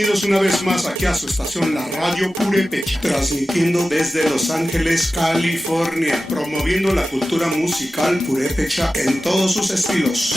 bienvenidos una vez más aquí a su estación, la Radio Purépecha, transmitiendo desde Los Ángeles, California, promoviendo la cultura musical purépecha en todos sus estilos.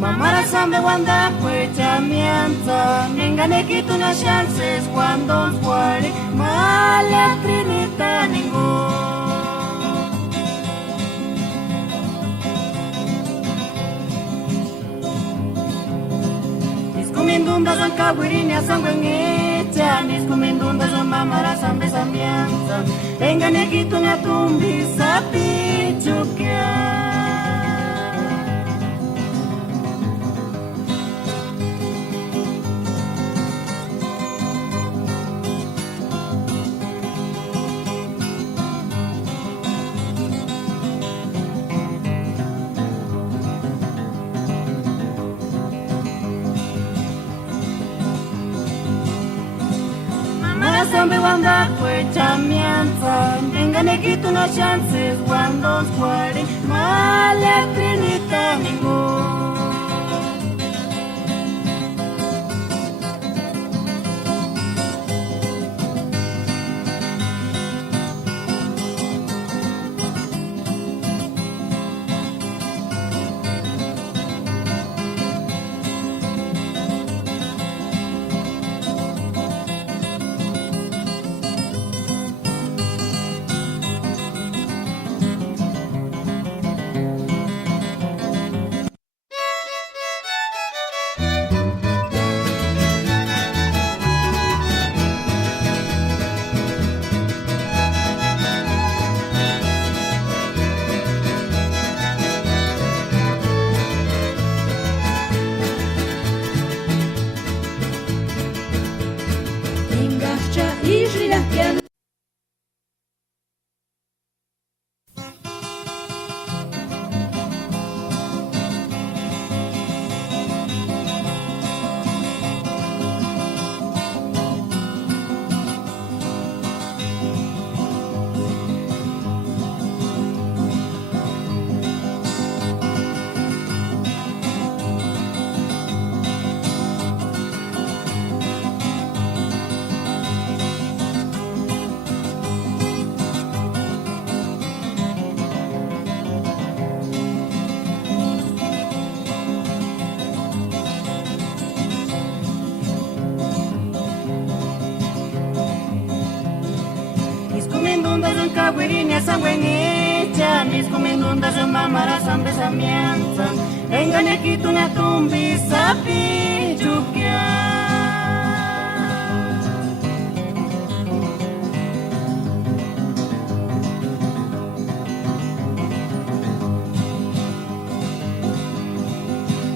Mamara sambe wanda kwecha mianza Nengane kitu na chances cuando fuere Mala trinita ningo Iskumindunda zan kawirinia sangwengecha Niskumindunda zan mamara sambe samianza Nengane kitu na tumbi sapi chukia Sambe wanda kwecha mianza Nengane kitu na chances Wando square Male trinita ningo caguirinia sanguengecha, mis comendundas en mamara sambesamianza, vengan aquí tu na tumbi sapi chukia.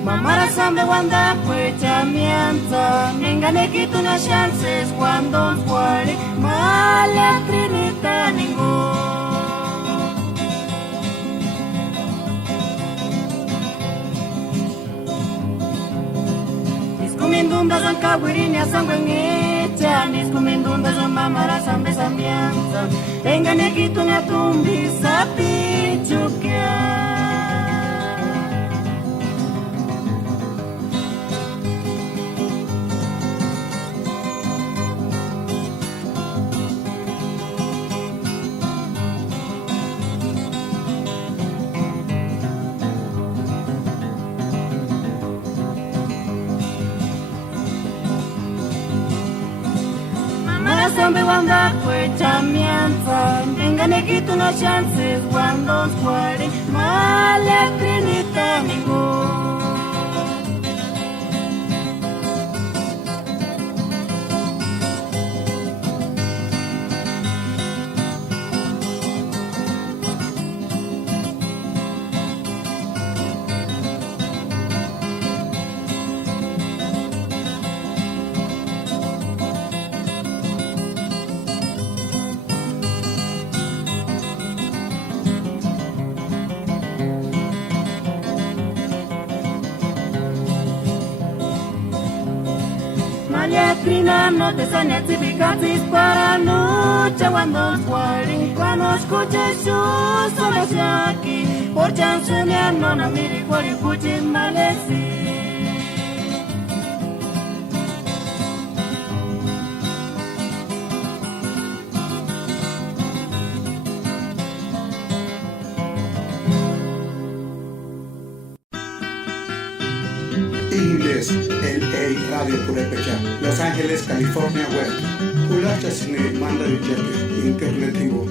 Mamara sambe wanda kwecha mianza, nengane kitu na chances cuando fuere mala trinita ningo. Niskumindunda zan kawirinia sanguengecha, niskumindunda zan mamara sambe sambianza, nengane kitu na tumbi sapi chukia. Sambe wanda kwecha mianza, nengane kitu no chances cuando fuere mala trinita ningo. Trina no te sane tipicatis para noche cuando fuere cuando escuches su sola aquí por chance mi nonna miri cuori cuchi malesi. Inglés, LA Radio Purépecha, Los Ángeles, California Web. Kulacha Cine, Manda de Jefe, Internetivo.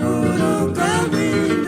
Puro kawin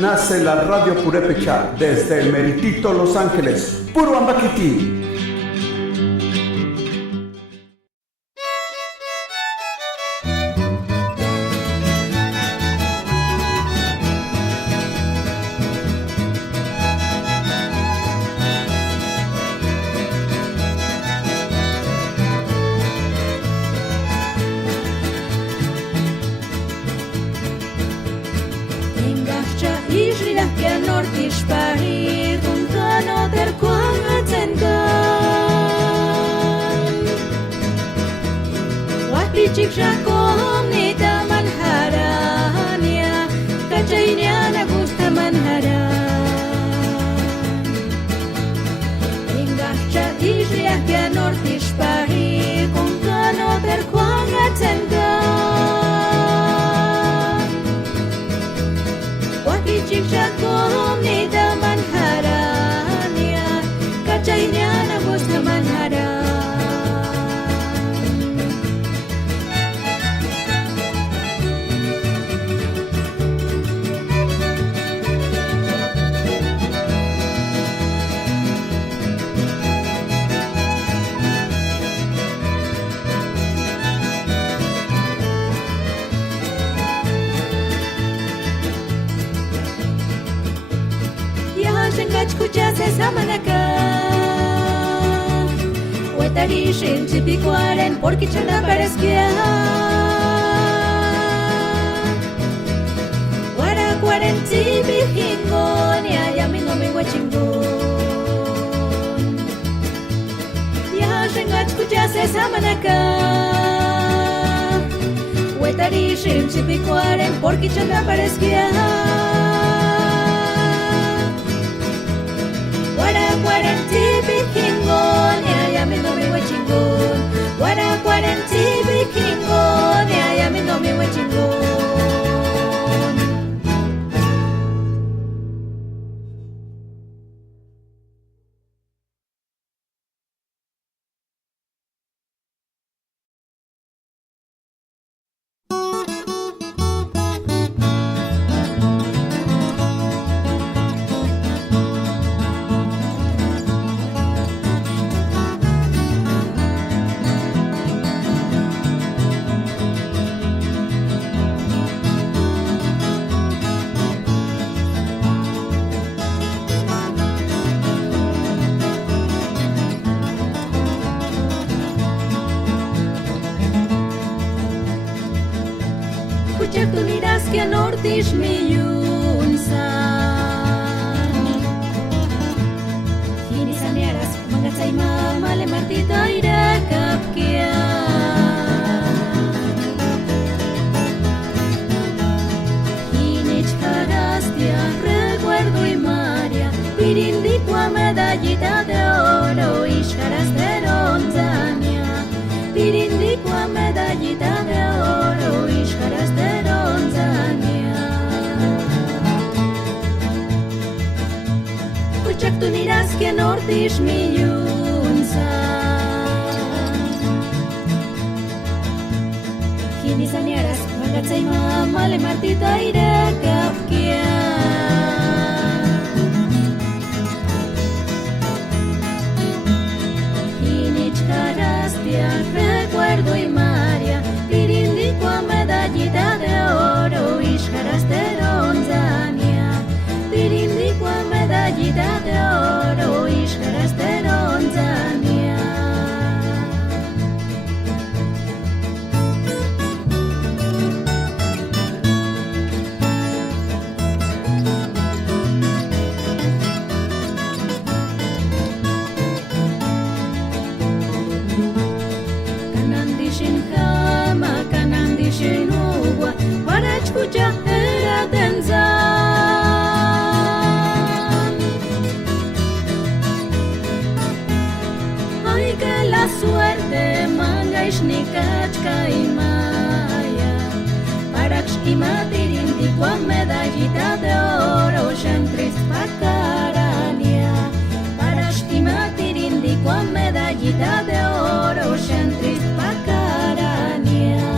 Nace la Radio Purépecha desde el meritito Los Ángeles, puro Ambaquiti. Nordisch Paris und kann oder kommen haces amanaka Wetari shin chipikuaren porque chana pareskia Wara cuarenti bijingon ya yamingo mi wachingon Ya shengach kuchases amanaka Wetari shin chipikuaren porque chana pareskia Guarantí vikingon, ya mi no mi wachingon. Guarantí vikingon, ya mi no mi wachingon. Tú dirás que nortish mi yunsan Hini saneras mangatsay mamale martita ira kapkia Hini chkarastia recuerdo y maria Pirindicua medallita de oro y chkarasteronzania Pirindicua medallita de oro y chkarasteronzania Tú dirás que nortish mi yunsan Hini saneras mangatsay mamale martita ira kapkia Hini chkarastia recuerdo y maria Pirindicua medallita de oro y chkarasteronzania Pirindicua medallita de oro y chkarasteronzania Kanandishin hama, kanandishin ugwa Para escuchar era tenzan Ay que la suerte manga ishnikachka y maya Paraksh y matirindikwa medallita de oro Shantris pakarania Paraksh y matirindikwa medallita de oro Shantris pakarania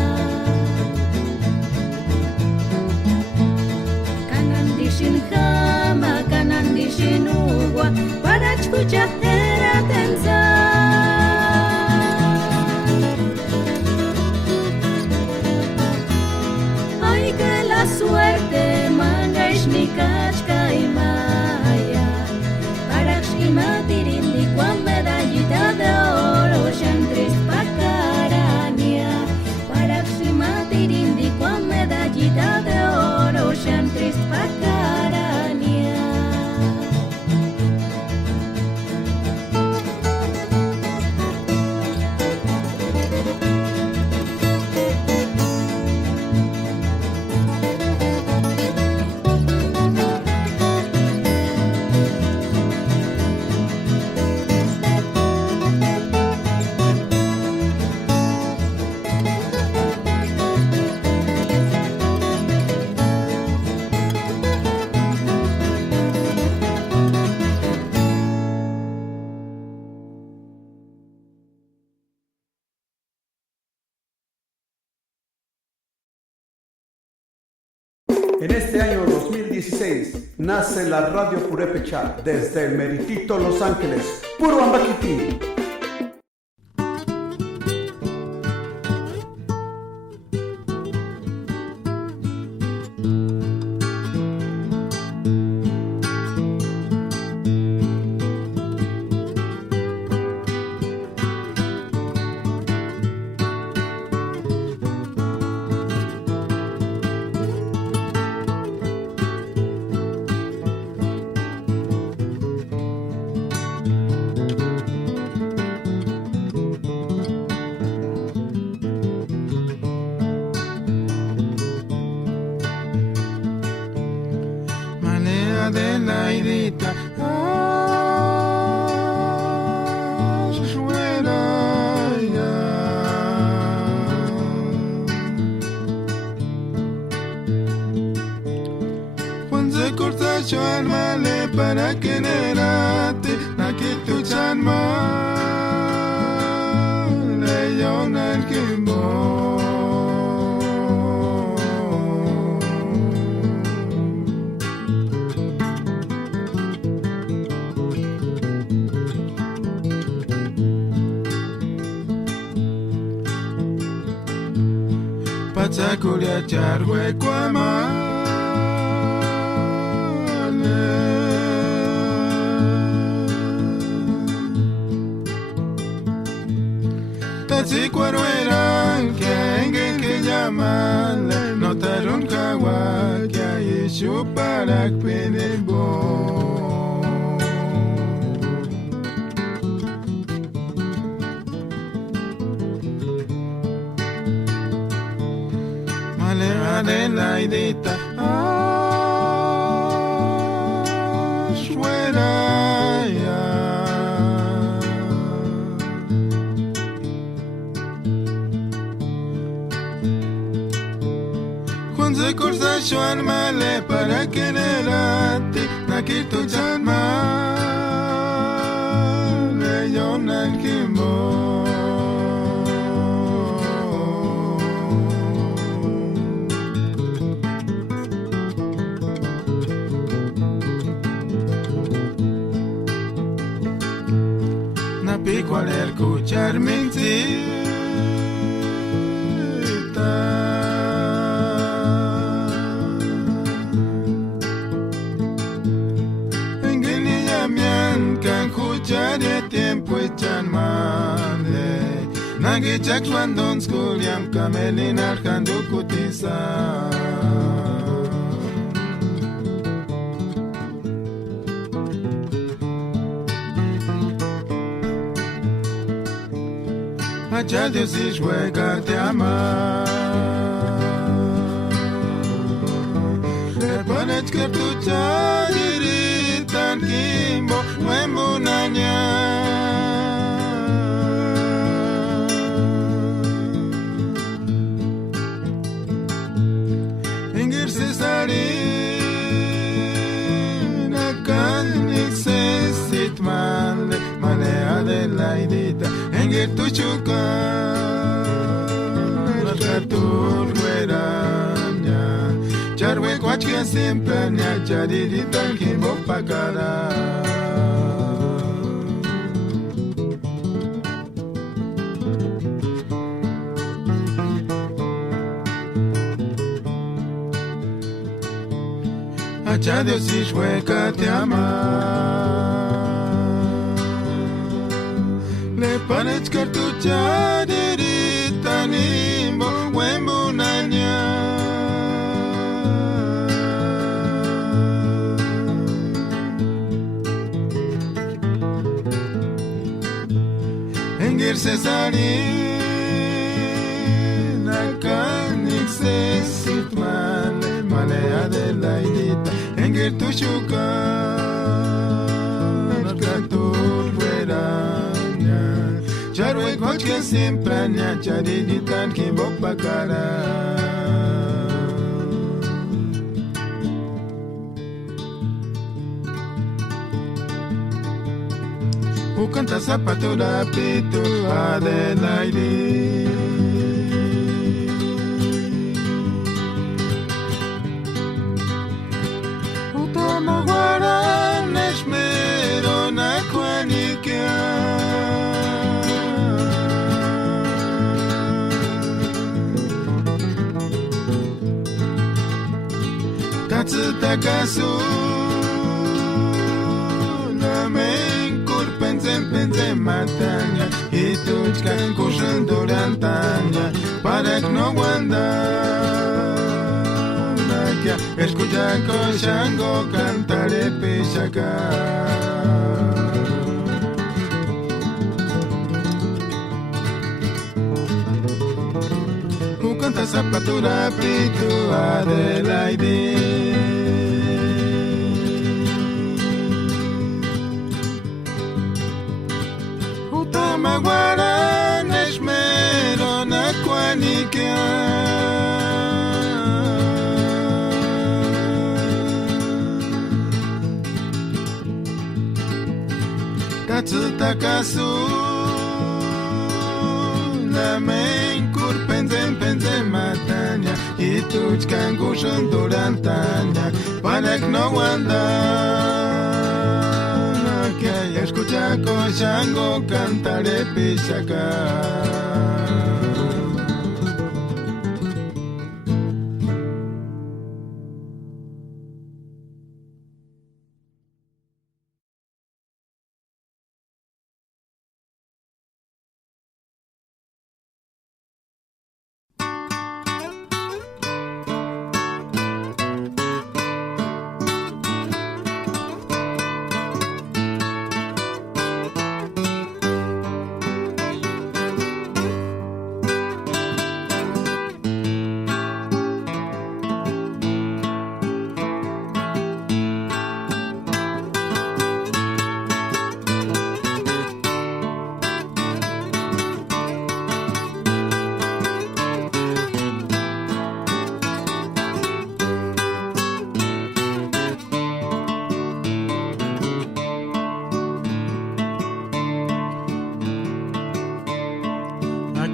Kanandishin hama, kanandishin ugwa Para escuchar era tenzan Ay que la suerte manga ishnikachka y maya Paraksh y matirindikwa medallita de oro Shantris pakarania Paraksh y matirindikwa medallita de oro Shantris pakarania En este año 2016 nace la Radio Purépecha desde el meritito Los Ángeles, Puro Ambaquiti. para que nerate na kitu chanma leyon al kimbo Patsakulia charwe kwama Tatsikwaruera Kienge que llaman Notaron kawa Kia yeshu para kpenebo Male Adelaidita Kursa shwan male para que nerate na kitu chanma leyon al kimbo na pico al escuchar mentir de tiempo echan male Nagi chak swandon skuliam kamelin arkandu kutisa Hacha Dios y juega te ama Le pones que tu charitan kimbo Wembunanya Ingirse salina Kalnixesit male Male Adelaidita Engir tu chuka Narkatur gueranya Charwe kwachia siempre Nya charirita Kimbo pakara Hacha Dios y juega te ama Le pones cartucha dirita nimbo Wembunanya Engirse salina Kanixesit male Male Adelaidita Engir tu shuka Narkatur veranya Charwe kochke simpranya Chariditan kimbo pakara Canta zapato da pito Adelaide Utama guaran esmero na kwanikia Tatsu takasu Pense matanya y tuchka kushando antanya para que no guanda escucha koshango cantare peshaka canta zapatura pito Adelaide Maguaran esmero na kwanikia watsutakasu Lamenkur penzen matanya Ituchkan kushan durantanya Para que no anda Que escucha coshango cantaré pichaca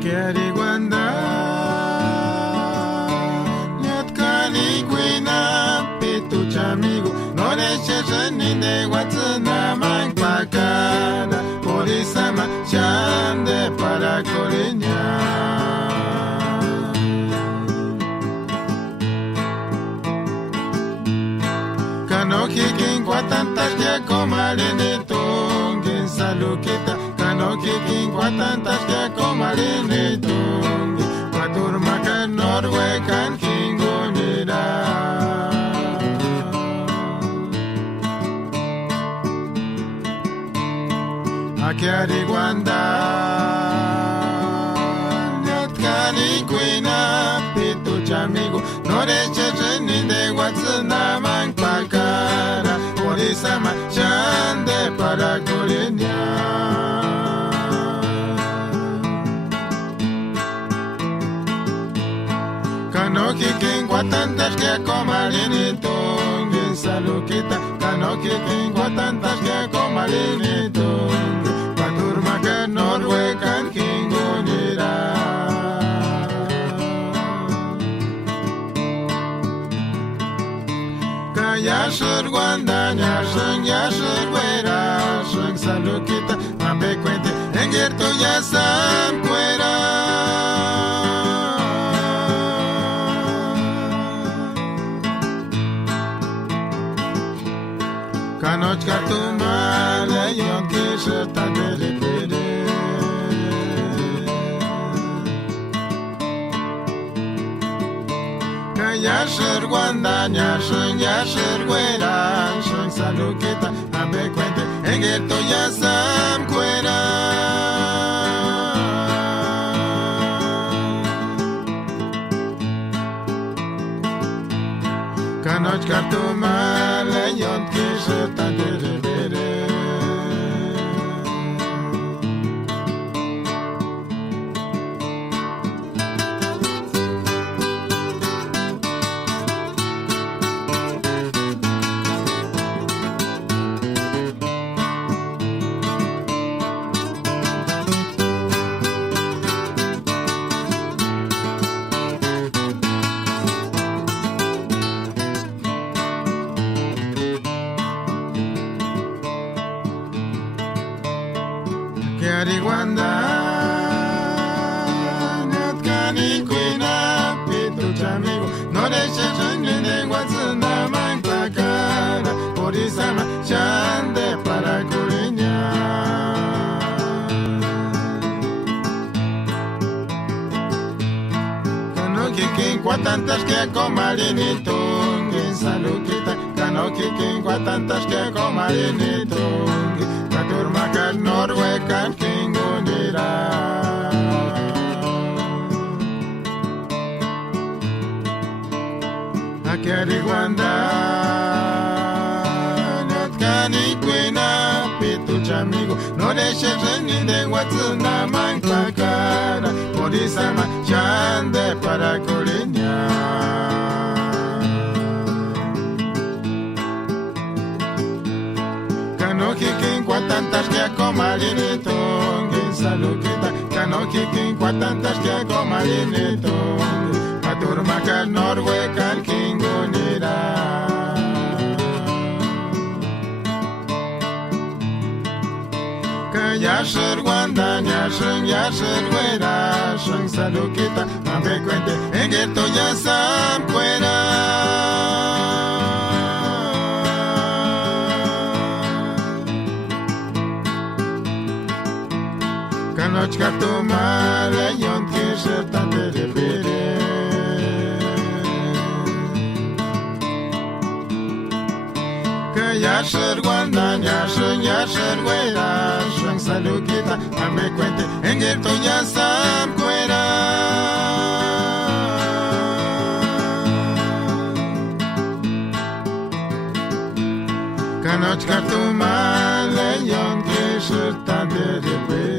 Kiariguanda Nyatkani Quina Pitu Chamigo No leche ni de Watsuna Mankpakada Porisama Chande para Coriña Kanoki Kinquatantas que comarene Tungin Salukita Kanoki Kinquatantas que comarene Tungin Paturmaka Norwekan Kingonira Akiariguanda Nyatkani Quina Pitu Chamigo Noreche ni de Watsuna Mankpakara Porisama Chande para Coriña Kanoki Kinquatantas que comarini Tungin Salukita Kanoki Kinquatantas que comarini Tungin Paturmaka Norwekan Kingonira Yashir Wanda, Yashir Wera, Shang Salukita, Ambe Quente, Engerto Yasam Quera. Kanoch Katuma, Leon Kisher, Tandere Pere. Yashir Wanda, Yashir Wera, Shang Salukita, Ambe Quente, Engerto Yasam Quera. Kanoch Katuma, Leon Kisher, Tandere Pere. Kiariguanda Nyatkani Quina Pitu Chamigo No leche ni de Watsuna Mankpakara Porisama Chande para Coriña Kanoki Kinquatantas que comarini Tungin Salukita Kanoki Kinquatantas que comarini Tungin Paturmaka Norwekan Kingonira Akiariguanda Nyatkani Quina Pitu Chamigo No leche ni de Watsuna Mankpakara Porisama Chande para Coriña Kanoki Kinquatantas tantas que acomarinito, salukita, kanokikin tantas que acomarinito, paturmakas norhuecan kingunira. Yasher Wanda, Yasher Güera, Shan Salukita, Mambe Cuente, Egerto Yasam Cuera. Kanochka tu mare, yon kisher tantere pere. Yasher Wanda, Yasher Güera, Shan Salukita, Mambe Cuente, Egerto Yasam Cuera. Kanochka tu mare, yon kisher tantere pere.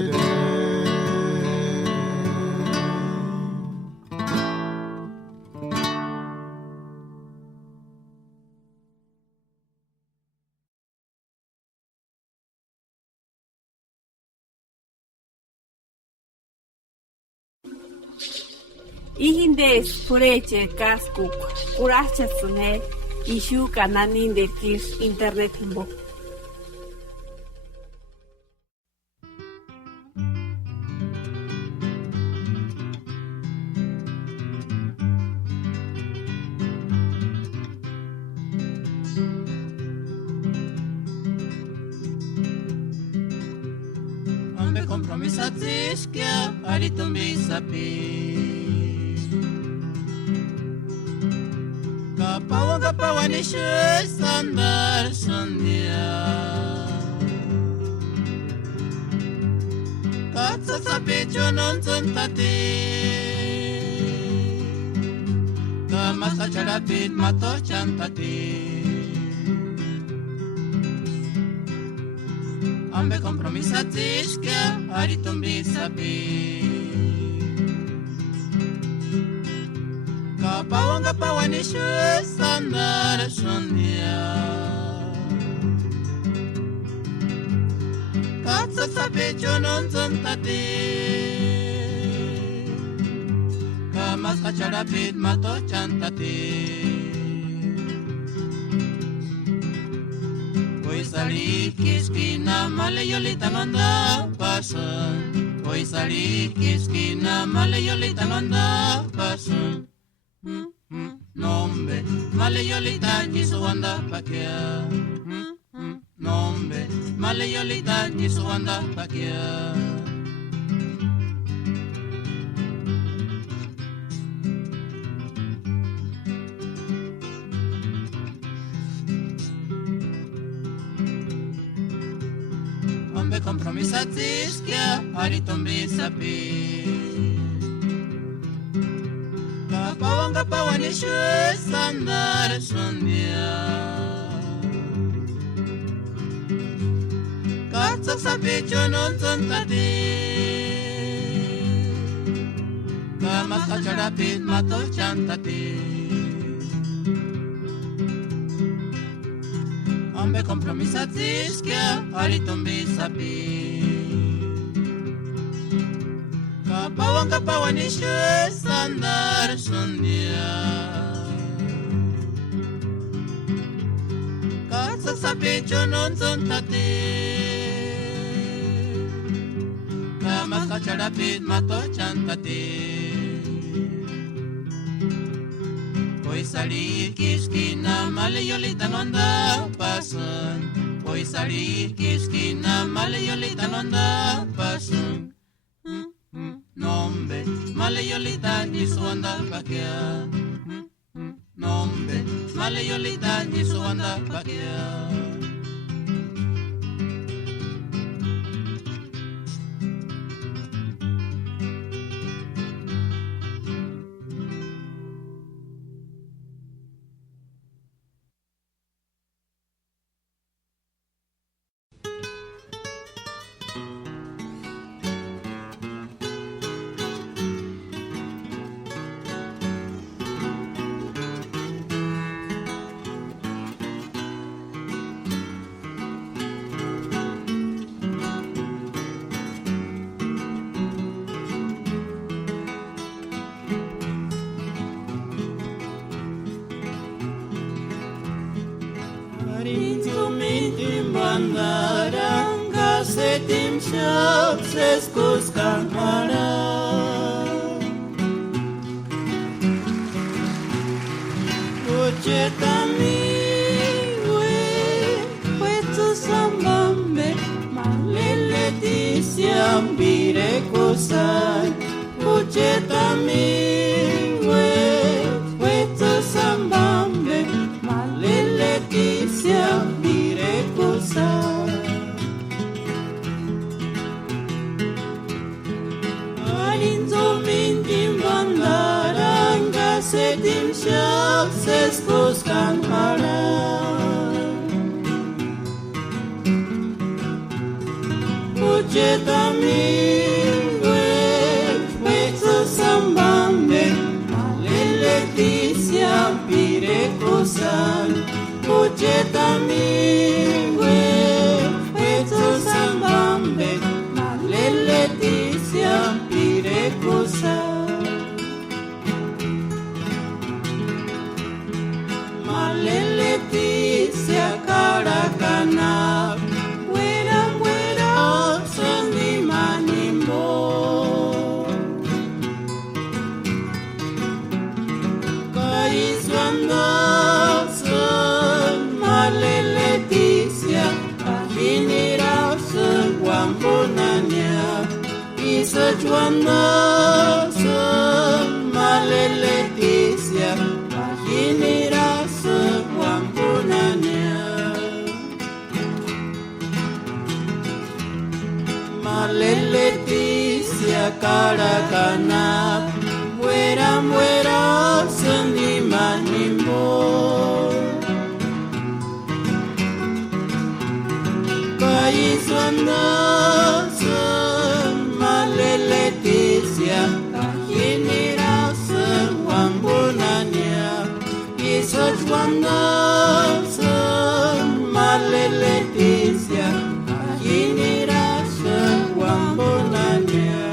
Ihindes pureche kaskuk kurachasune ishu kananin de kis internet bo. Ambe kompromisa tiskia aritumbi sapi. Kapawan ishe sandar sundia. Katsa sapi chunon suntati. Kamasa charapit mato chantati. Ambe kompromisa tishke aritumbi sapi. Kapawan ishe sandar sundia. Katsa sapi chunon suntati. Kamas kacharapit mato chantati. Hoy salí kiskina male yolita no anda pasan. Hoy salí kiskina male yolita no anda pasan. Nombre, male yolita jisu anda pakia. Nombre, male yolita jisu anda pakia. Ambe kompromisa tiskia aritumbi sapi. Kapawan ishe sandar sundia. Katsa sapi chunon suntati. Kamas kacharapit mato chantati. Ambe kompromisa tiskia aritumbi sapi. Kapawan ishe sandar sundia. Katsa sapi chunon suntati. Kamas kacharapit mato chantati. Hoy salí kiskina male yolita no anda pasan. Hoy salí kiskina male yolita no anda pasan. Nombre, male yolita jisu anda pakia. Nombre, male yolita jisu anda pakia. mandaranga setim shak seskus kamara Ocetami wetu sambambe malele disiambire kosai Ocetami wetu sambambe malele disiambire kosai Alinzo mindim bandaranga setim shak seskus kamara Ocetami wetu sambambe malele disiambire kosai Ocetami wetu sambambe malele disiambire kosai malele disia karakana wera sandi manimbo kaiswanda malele disia ahinira wambonania isajwanda malele disia ahinira wambonania malele disia karakana muera sendi manimbo kaiswanda malele disia ahinira wambonania isajwanda malele disia ahinira wambonania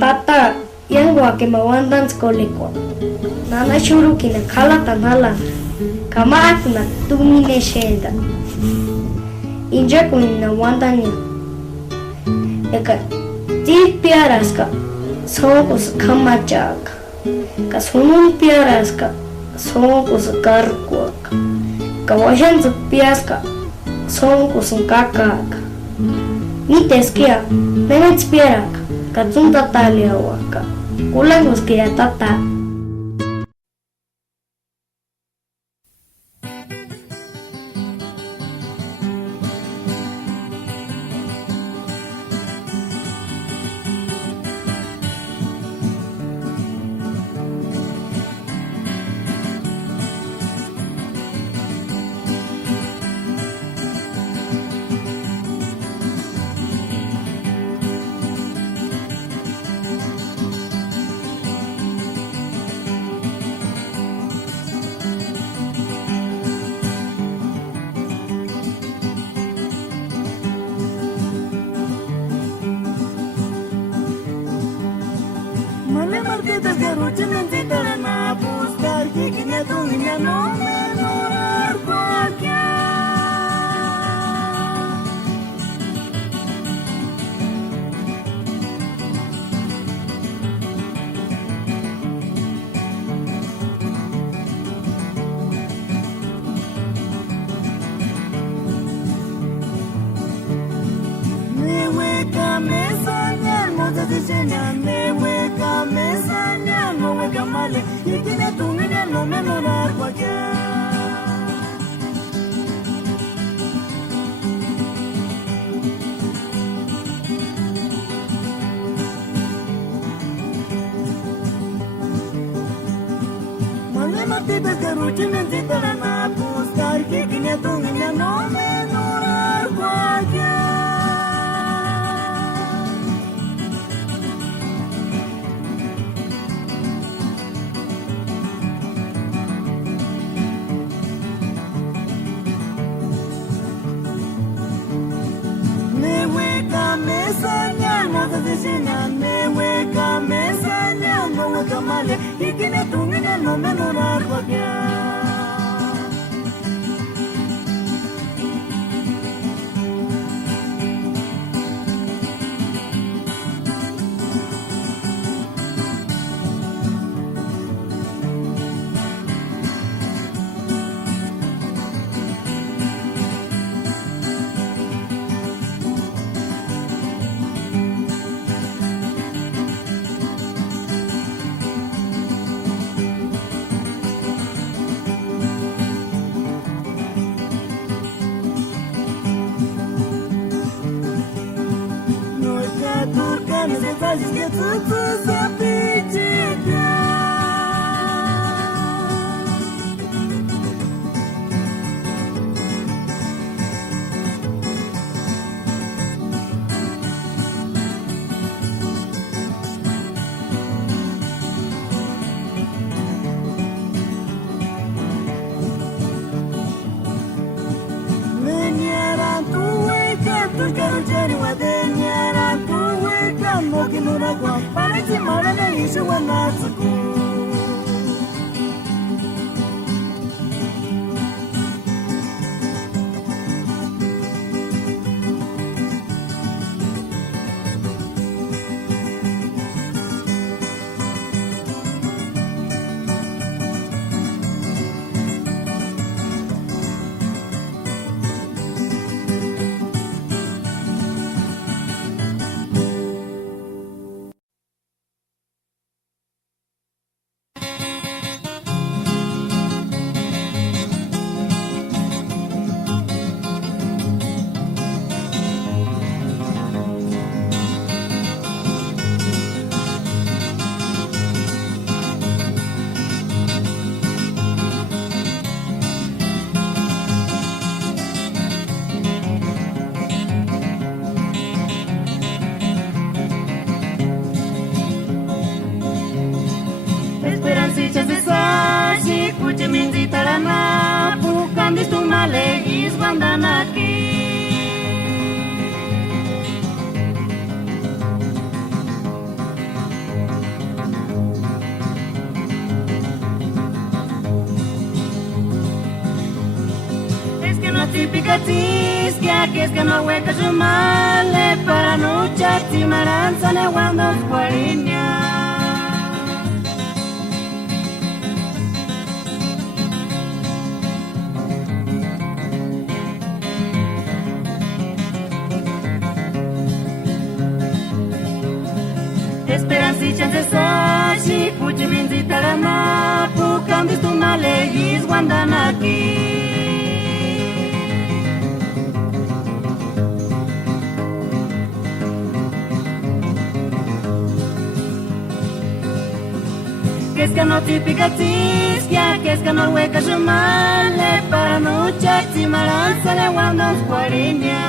Tata, yang wake mawandan skoliko. Nana shuru kina kala tanala. Kama akuna tumine shenda. Inja kunina wandanya. Eka ti piaraska. Sokus kamachaka. Ka sunun piaraska. Sokus karkuaka. Ka washanzu piaska. Sokus kakaka. Miteskia, menets piaraka. Katsun tata liawaka. Ulang uskia tata. Mati desgaruchi menzita na buscar que tungina no me durar guaya. Me weka mesanya no desina me weka mesanya no weka male ikine tungina no me durar guaya. Fazes que tudo se pedirá. Menyaran tuwe tu quero jari wadenyaran tuwe Mokinuragwa, Parati Marana is one that's good. Que es que no hueca su male para no chati maranza ne wando squarinia. Esperancichan de sashi puchi minzita la mapu cambis tu male is wandanaki. Que es que no típica tisquia, que es que no hueca su male para no chati maranza ne wando squarinia.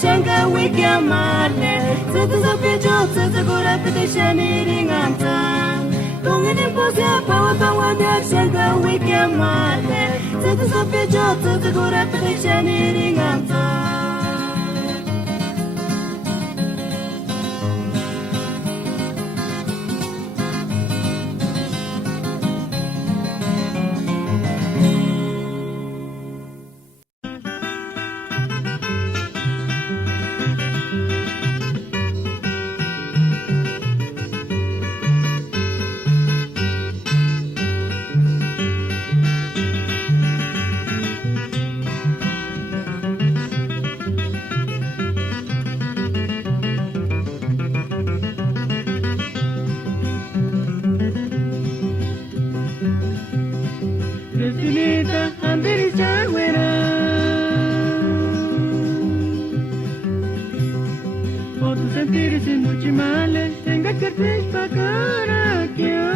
Shanga wiki amale, Santa Sofia, Santa Gura petition eating on time. Going in Posia, Power, Shanga wiki amale, Santa Sofia, Santa Gura petition eating on time. kertis pakarakya.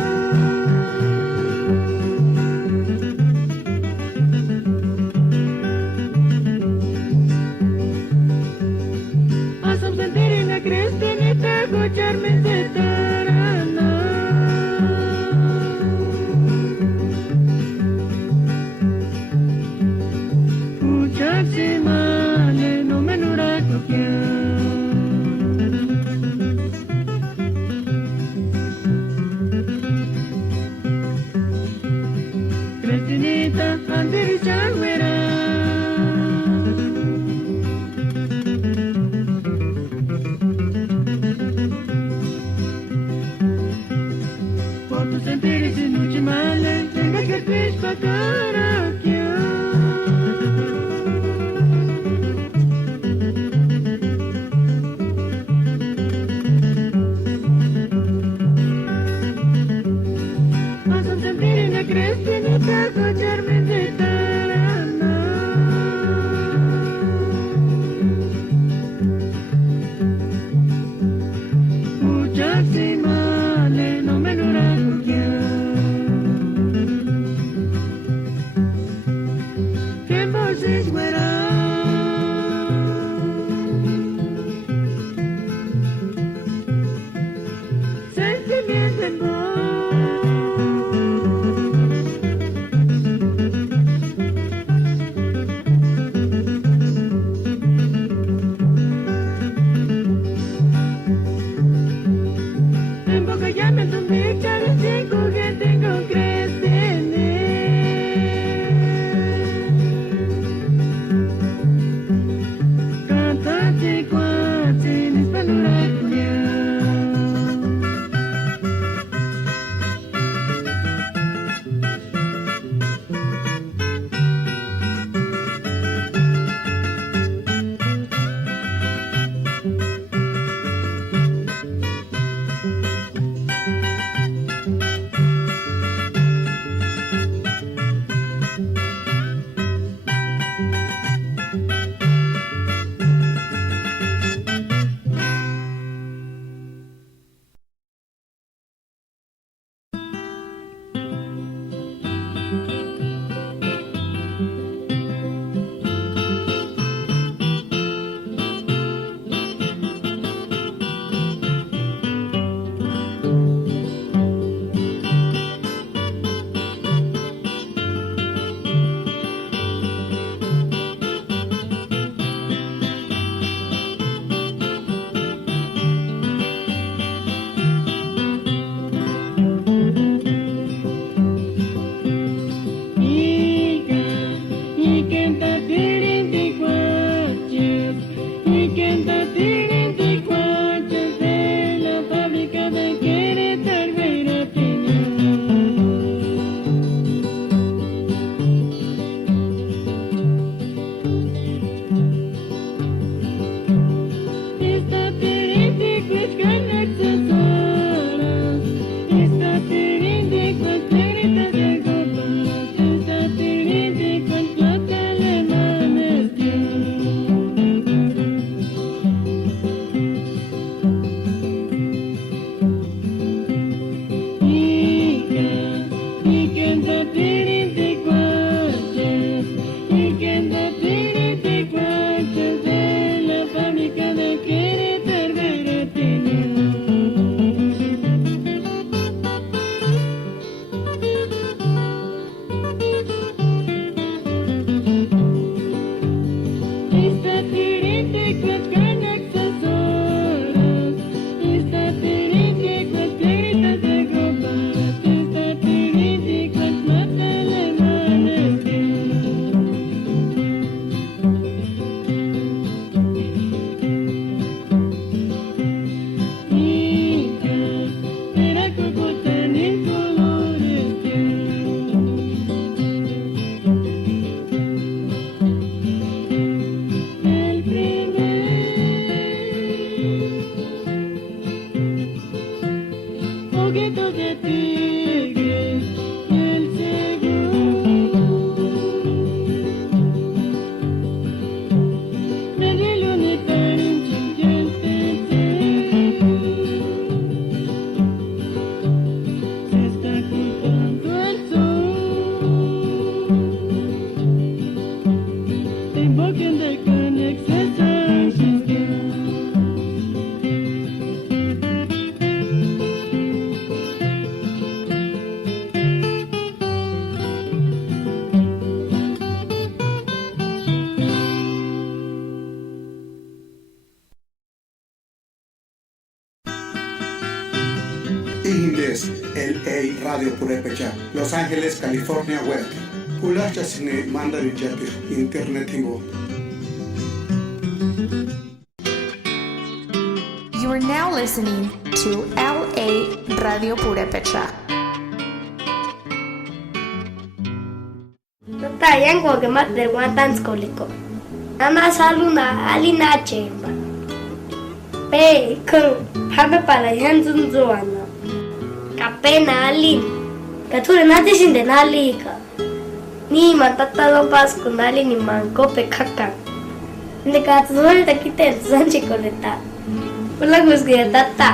Asam sendiri na Kristinita gocar mencetarana. Ucap si male no menuraku kya. Kristinita andiri charwera. Por tu sentir ese noche male, tenga que te pakarakya. Asam sendiri na Kristinita gocar mencetarana. Ucap si male no menuraku kya. Que voces fuera. Sentimiento en voz. En boca ya me tomé cada cinco que tengo creciendo. Radio Purépecha, Los Ángeles, California Web. Pulacha Cine Mandarin Yapir, Internet Timbo. You are now listening to LA Radio Purépecha. Tata yango ke mat de guantans koliko. Ana saluna alina chemba. Pe kung habe para yanzun zuana. Kapena alin. Kature nati sinde nalika. Ni matata lo pas kunali ni manko pe kaka. Ni katsuel ta kite zanchi koleta. Pula gusgia tata.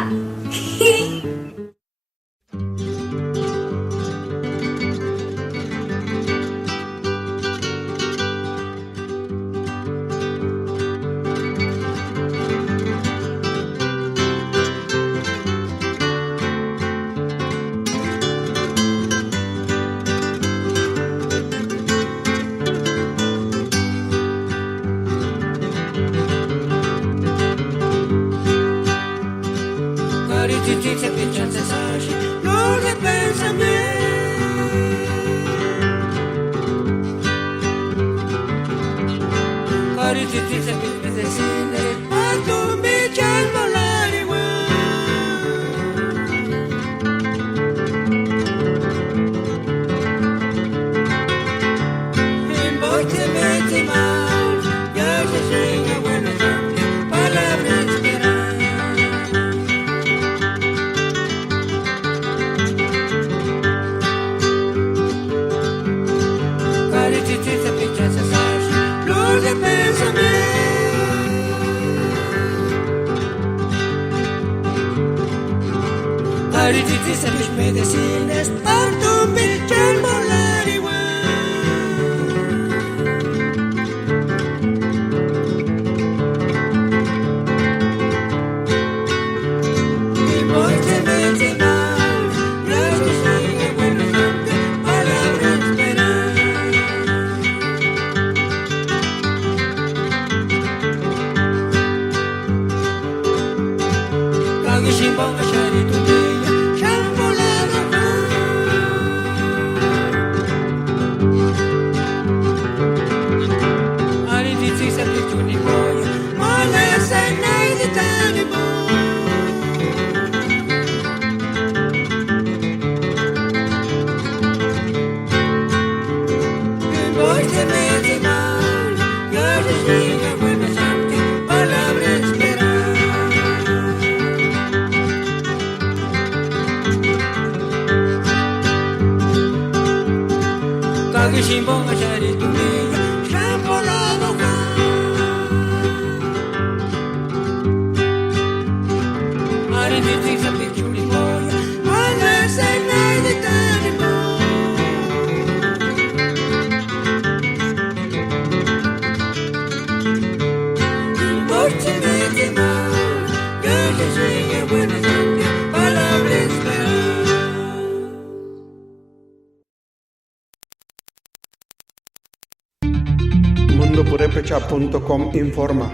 Mundopurepecha.com informa.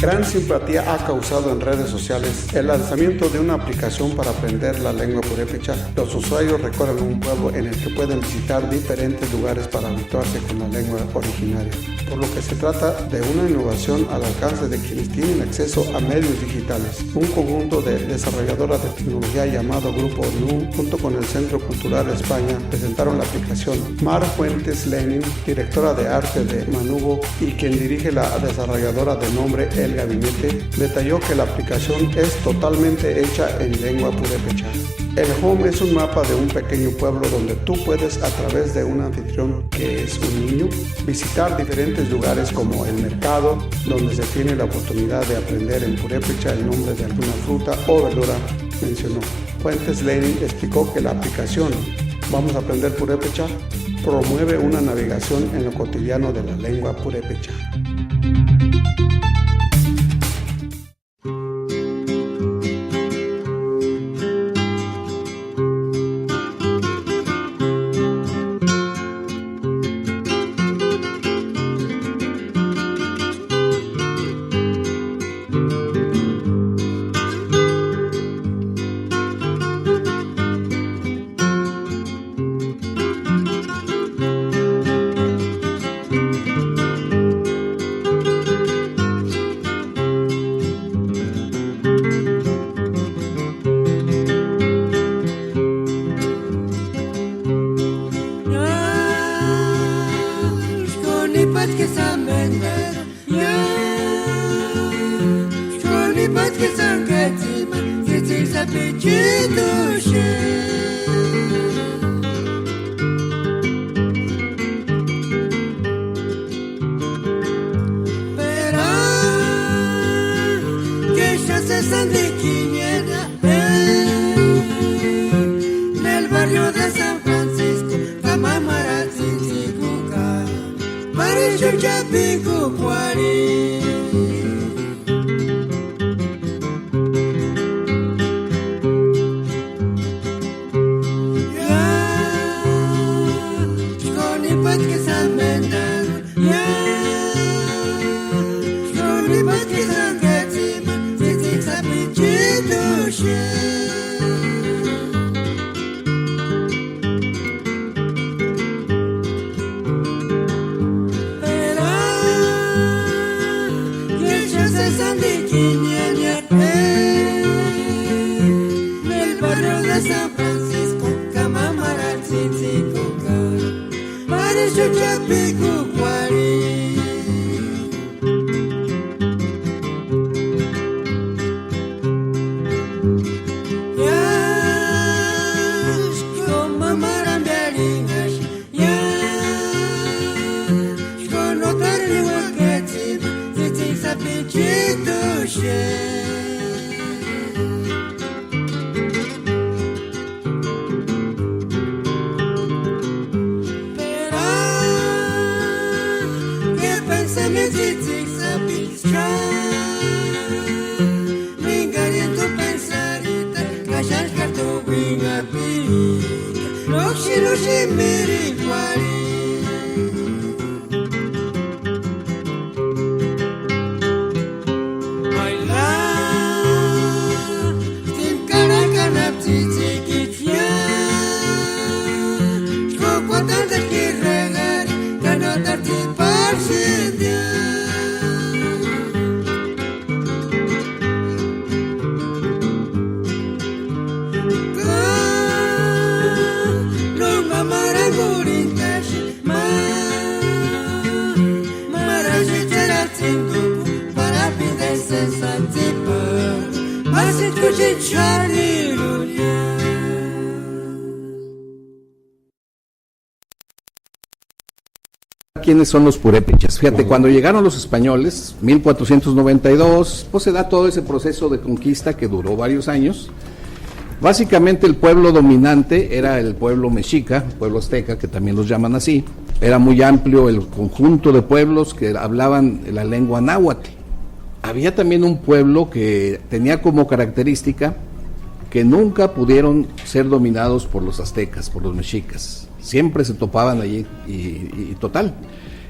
Gran simpatía ha causado en redes sociales el lanzamiento de una aplicación para aprender la lengua purépecha. Los usuarios recorren un pueblo en el que pueden visitar diferentes lugares para habituarse con la lengua originaria, por lo que se trata de una innovación al alcance de quienes tienen acceso a medios digitales. Un conjunto de desarrolladoras de tecnología llamado Grupo NU, junto con el Centro Cultural España, presentaron la aplicación. Mar Fuentes Lenin, directora de arte de Manubo y quien dirige la desarrolladora de nombre El Gabinete, detalló que la aplicación es totalmente hecha en lengua purépecha. El Home es un mapa de un pequeño pueblo donde tú puedes, a través de un anfitrión que es un niño, visitar diferentes lugares como el mercado, donde se tiene la oportunidad de aprender en purépecha el nombre de alguna fruta o verdura, mencionó. Fuentes Lenin explicó que la aplicación Vamos a aprender purépecha promueve una navegación en lo cotidiano de la lengua purépecha. que samender ya Shkoni pat que sangatima Zitzig sapichidushe Pero que ya se sandiquiniera Nel barrio de San Francisco Tamamaratzitzikuka Parishuchapiku Kwari Ya Shkoni pat que samender Ya Shkoni pat que sangatima Zitzig sapichidushe Nel barrio de San Francisco, Camamaratzitzikuka, Parishuchapiku Kwari. Yash, komamarambiaringash, yash, konotariwakatima, zitzig sapichidushe. ¿Quiénes son los purépechas? Fíjate, cuando llegaron los españoles, 1492, pues se da todo ese proceso de conquista que duró varios años. Básicamente el pueblo dominante era el pueblo mexica, pueblo azteca, que también los llaman así. Era muy amplio el conjunto de pueblos que hablaban la lengua náhuatl. Había también un pueblo que tenía como característica que nunca pudieron ser dominados por los aztecas, por los mexicas. Siempre se topaban allí y total.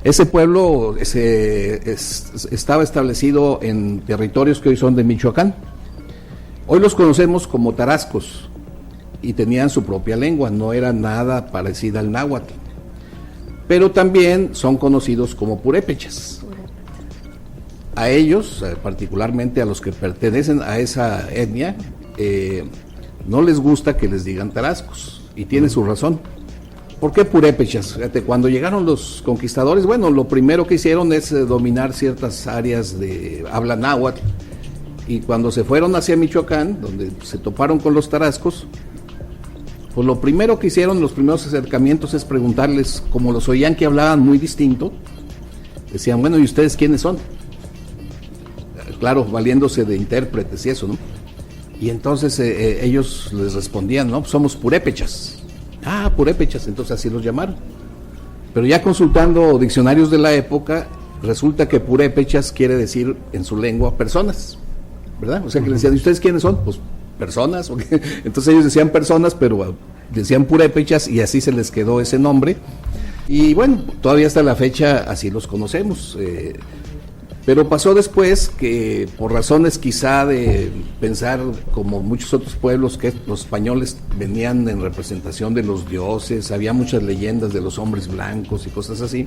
Ese pueblo estaba establecido en territorios que hoy son de Michoacán. Hoy los conocemos como tarascos y tenían su propia lengua, no era nada parecida al náhuatl. Pero también son conocidos como purépechas. A ellos, particularmente a los que pertenecen a esa etnia, no les gusta que les digan tarascos, y tiene su razón. ¿Por qué purépechas? Fíjate, cuando llegaron los conquistadores, bueno, lo primero que hicieron es dominar ciertas áreas de habla náhuatl, y cuando se fueron hacia Michoacán, donde se toparon con los tarascos, pues lo primero que hicieron, los primeros acercamientos, es preguntarles, como los oían que hablaban muy distinto, decían, bueno, ¿y ustedes quiénes son? Claro, valiéndose de intérpretes y eso, ¿no? Y entonces ellos les respondían, no, somos purépechas. Ah, purépechas, entonces así los llamaron. Pero ya consultando diccionarios de la época, resulta que purépechas quiere decir en su lengua personas, ¿verdad? O sea que les decían, ¿y ustedes quiénes son? Pues personas. Okay. Entonces ellos decían personas, pero decían purépechas y así se les quedó ese nombre. Y bueno, todavía hasta la fecha así los conocemos. Pero pasó después que, por razones quizá de pensar, como muchos otros pueblos, que los españoles venían en representación de los dioses, había muchas leyendas de los hombres blancos y cosas así,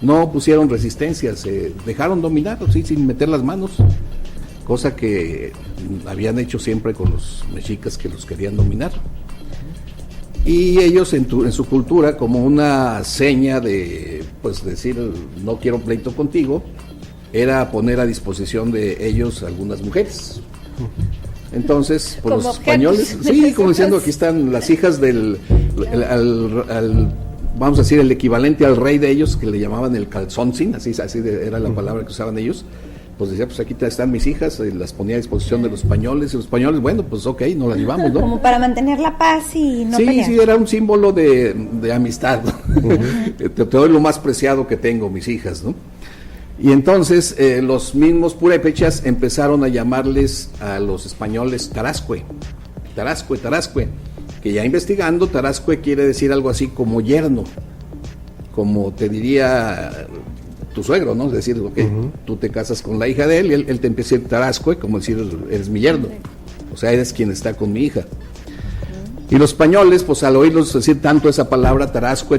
no pusieron resistencia, se dejaron dominar, ¿sí? Sin meter las manos, cosa que habían hecho siempre con los mexicas que los querían dominar. Y ellos en su cultura, como una seña de, pues decir, no quiero pleito contigo, era poner a disposición de ellos algunas mujeres. Entonces, por los españoles, sí, como diciendo, aquí están las hijas del, vamos a decir, el equivalente al rey de ellos, que le llamaban el calzoncín, así era la palabra que usaban ellos. Pues decía, pues aquí están mis hijas, las ponía a disposición de los españoles, y los españoles, bueno, pues ok, nos las llevamos, ¿no? Como para mantener la paz y no pelear. Sí, era un símbolo de amistad, ¿no? Te doy lo más preciado que tengo, mis hijas, ¿no? Y entonces los mismos purépechas empezaron a llamarles a los españoles Tarascue, que ya investigando, Tarascue quiere decir algo así como yerno, como te diría tu suegro, ¿no? Es decir, okay, tú te casas con la hija de él y él te empieza a decir Tarascue, como decir, eres mi yerno, o sea, eres quien está con mi hija. Y los españoles, pues al oírlos decir tanto esa palabra, Tarascue,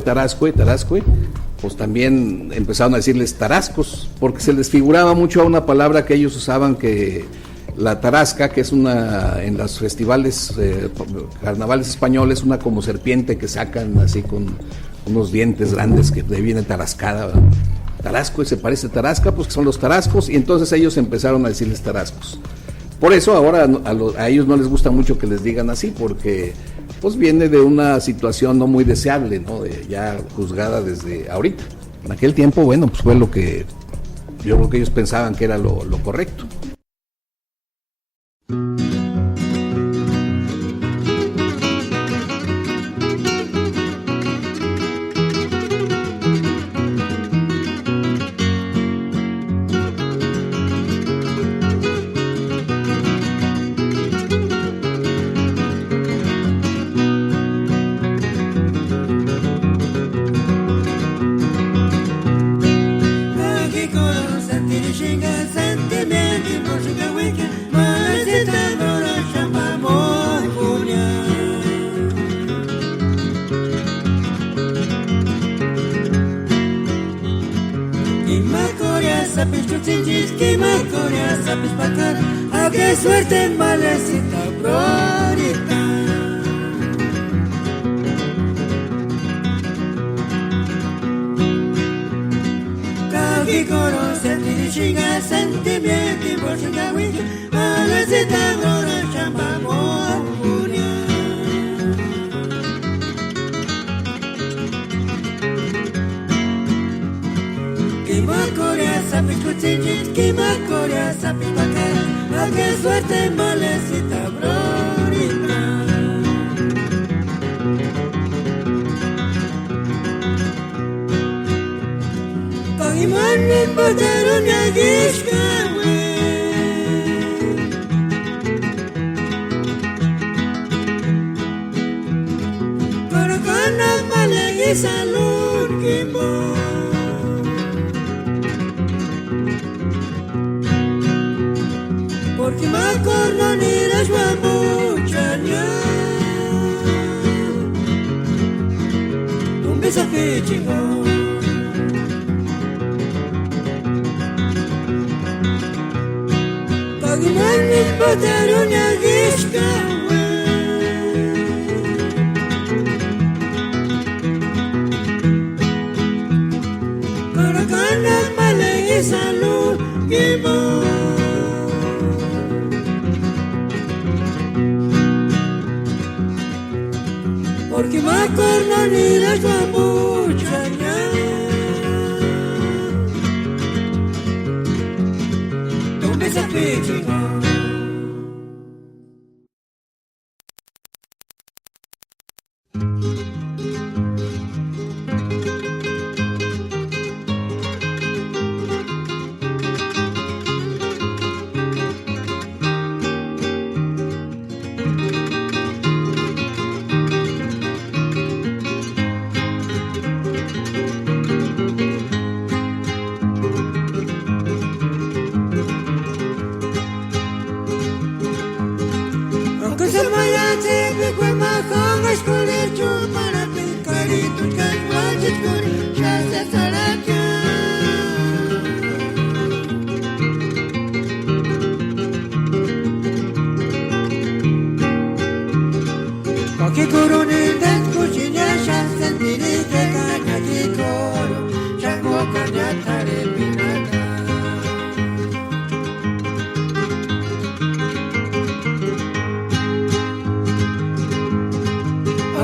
pues también empezaron a decirles tarascos, porque se les figuraba mucho a una palabra que ellos usaban, que la tarasca, que es una, en los festivales, carnavales españoles, una como serpiente que sacan así con unos dientes grandes, que de ahí viene tarascada, ¿verdad? Tarasco, y se parece a tarasca, pues que son los tarascos, y entonces ellos empezaron a decirles tarascos. Por eso ahora a ellos no les gusta mucho que les digan así, porque pues viene de una situación no muy deseable, ¿no? Ya juzgada desde ahorita. En aquel tiempo, bueno, pues fue lo que yo creo que ellos pensaban que era lo correcto. Suerte en malecita brorita. Kaki koro sentiri shinga sentimenti boshinga wiki malecita brora chamba morfunia. Kima korea sapis kuchinjit, kima korea sapis bakara. ¡Qué suerte, malecita brorita! Pagiman en bataron y agishkawe. Corocona malegi salud kimbo. Porque me acuerdo ni las guamuchañas. Un beso que chingón. Pagiman en bataron y agishkawe. Corocona malegi salud kimbo. Porque me acuerdo ni las guamuchañas. Un beso que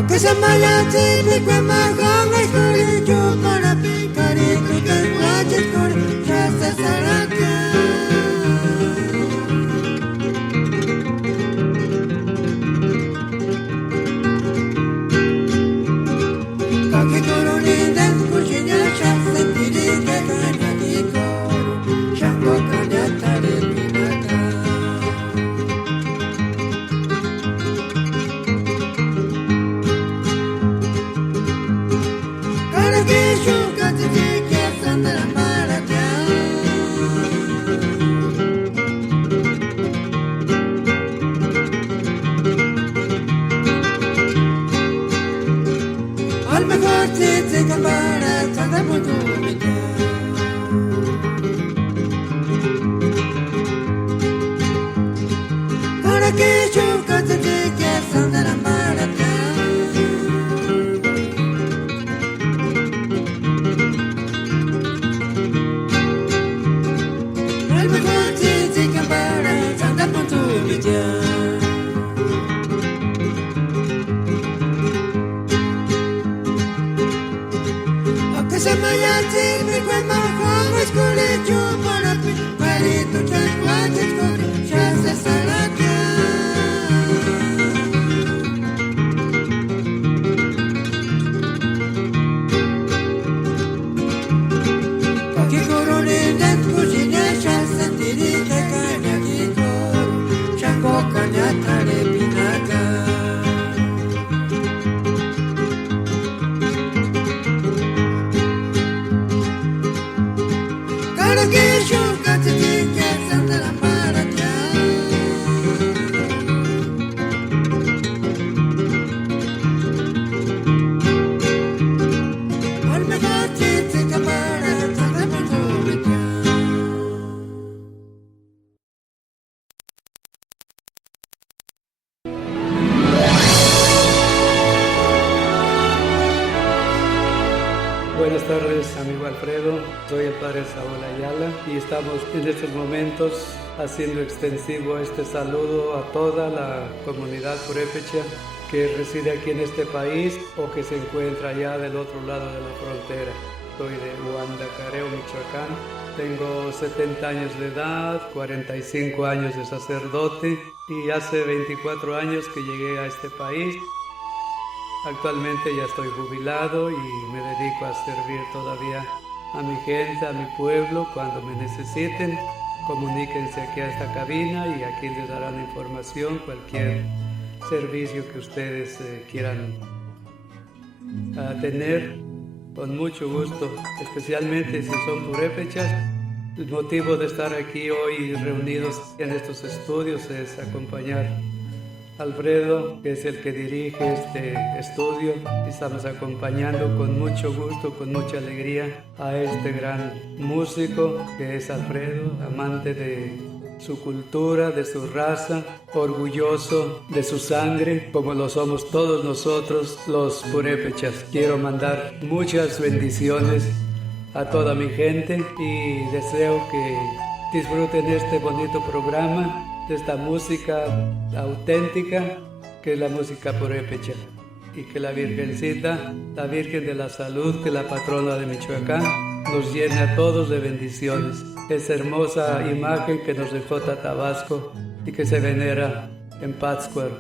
Que se maya tibi que maganga skori yo para picari tu que guache skori ya se saraka Kaki koroni den kuchinya ya se tiri que kanya kiko shango kanya tare pinaka Al mejor te compara tanta mutumità Para que yo cante que sandara maratá Al mejor te compara tanta mutumità Se mayati mi quel marco scoleggio para pari tu c'è quanto scopri c'è se sarà che Pochi corone del cucina c'è sentire che cagna di coro c'è cocca tale pinaca Que yo cante que sandara maratá Al mejor te camara tanta mutumità Buenas tardes, amigo Alfredo. Soy el padre Saúl Ayala y estamos en estos momentos haciendo extensivo este saludo a toda la comunidad purépecha que reside aquí en este país o que se encuentra allá del otro lado de la frontera. Soy de Huandacareo, Michoacán. Tengo 70 años de edad, 45 años de sacerdote y hace 24 años que llegué a este país. Actualmente ya estoy jubilado y me dedico a servir todavía a mi gente, a mi pueblo. Cuando me necesiten, comuníquense aquí a esta cabina y aquí les darán información, cualquier servicio que ustedes quieran tener, con mucho gusto, especialmente si son purépechas. El motivo de estar aquí hoy reunidos en estos estudios es acompañar Alfredo, que es el que dirige este estudio. Estamos acompañando con mucho gusto, con mucha alegría a este gran músico que es Alfredo, amante de su cultura, de su raza, orgulloso de su sangre, como lo somos todos nosotros los purépechas. Quiero mandar muchas bendiciones a toda mi gente y deseo que disfruten este bonito programa, de esta música auténtica que es la música purépecha, y que la Virgencita, la Virgen de la Salud, que es la patrona de Michoacán, nos llene a todos de bendiciones. Esa hermosa imagen que nos dejó Tatabasco y que se venera en Pátzcuaro.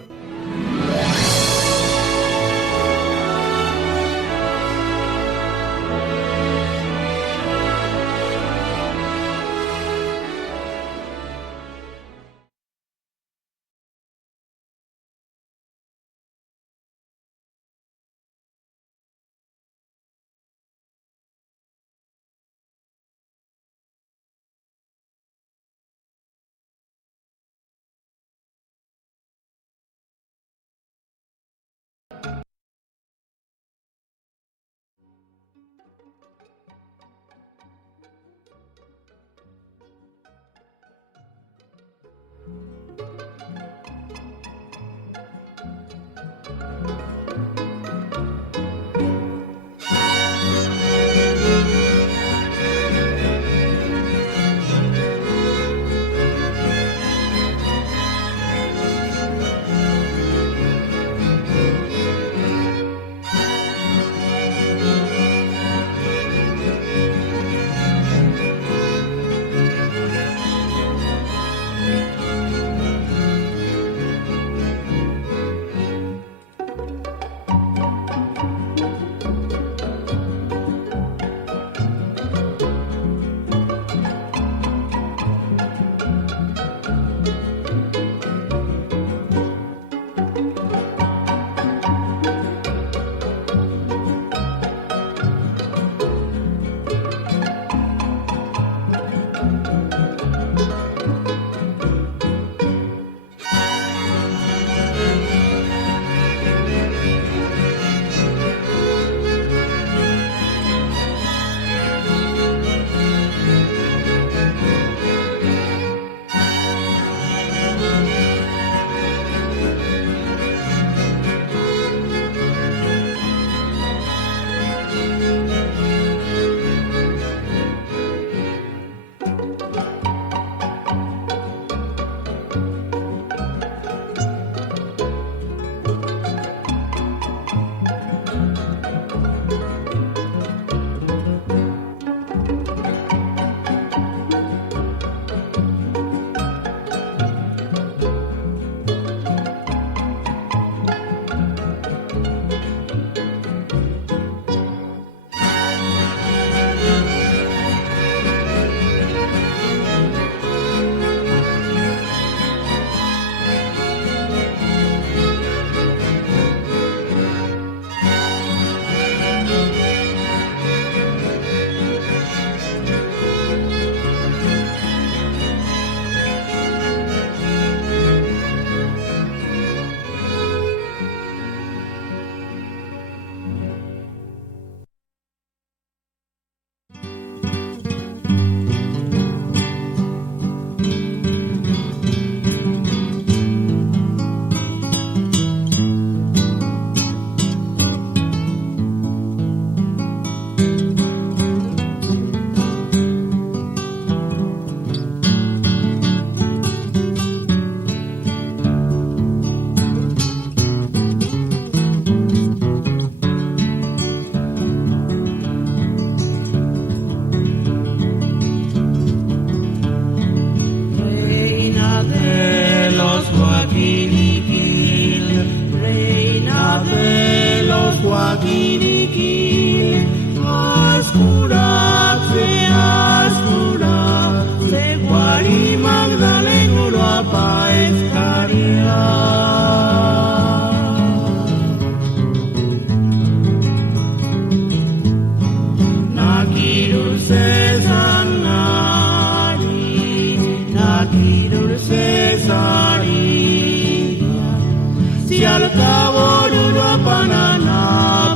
cabo Uruapanana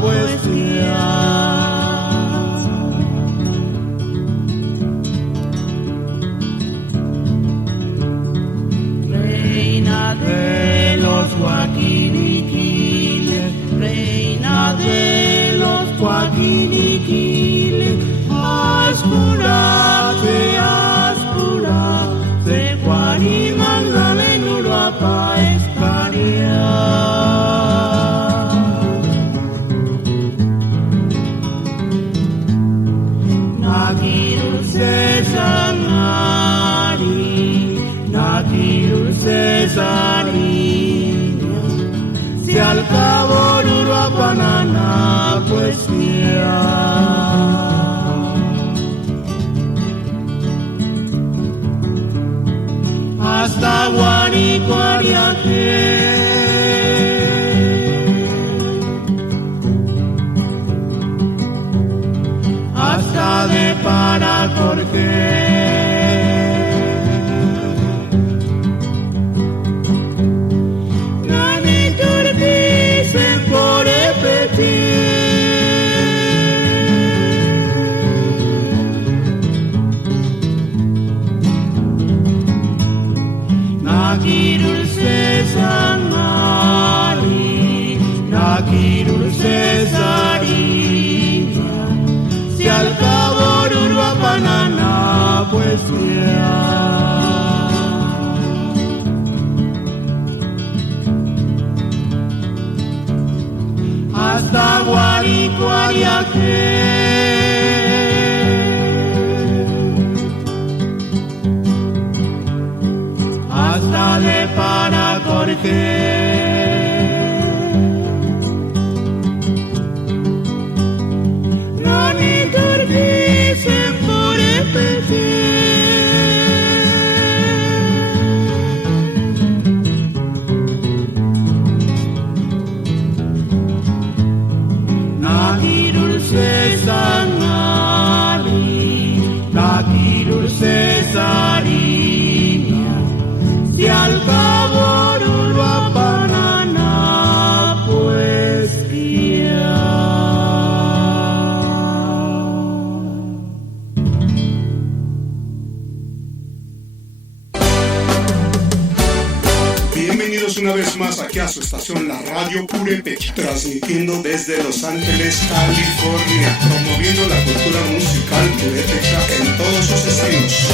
poesía. Reina de los guaquiniquiles, reina de los guaquiniquiles, aspura, se Guarimanda en Uruapa escaria. Nagiru Cesariña, si al cabo Uruapanana poesía. Hasta Guaricuariaje, hasta de Paracorje, Nani Turquise por repetir. Nagirul Cesariña, si al cabo Uruapanana poesía. Hasta Guaricuariaje, hasta de Paracorje, Nani Turquise por repetir. Nagirul Cesariña, si al cabo Uruapanana poesía. Bienvenidos una vez más aquí a su estación La Radio Purépecha, transmitiendo desde Los Ángeles, California, promoviendo la cultura musical purépecha en todos sus estilos.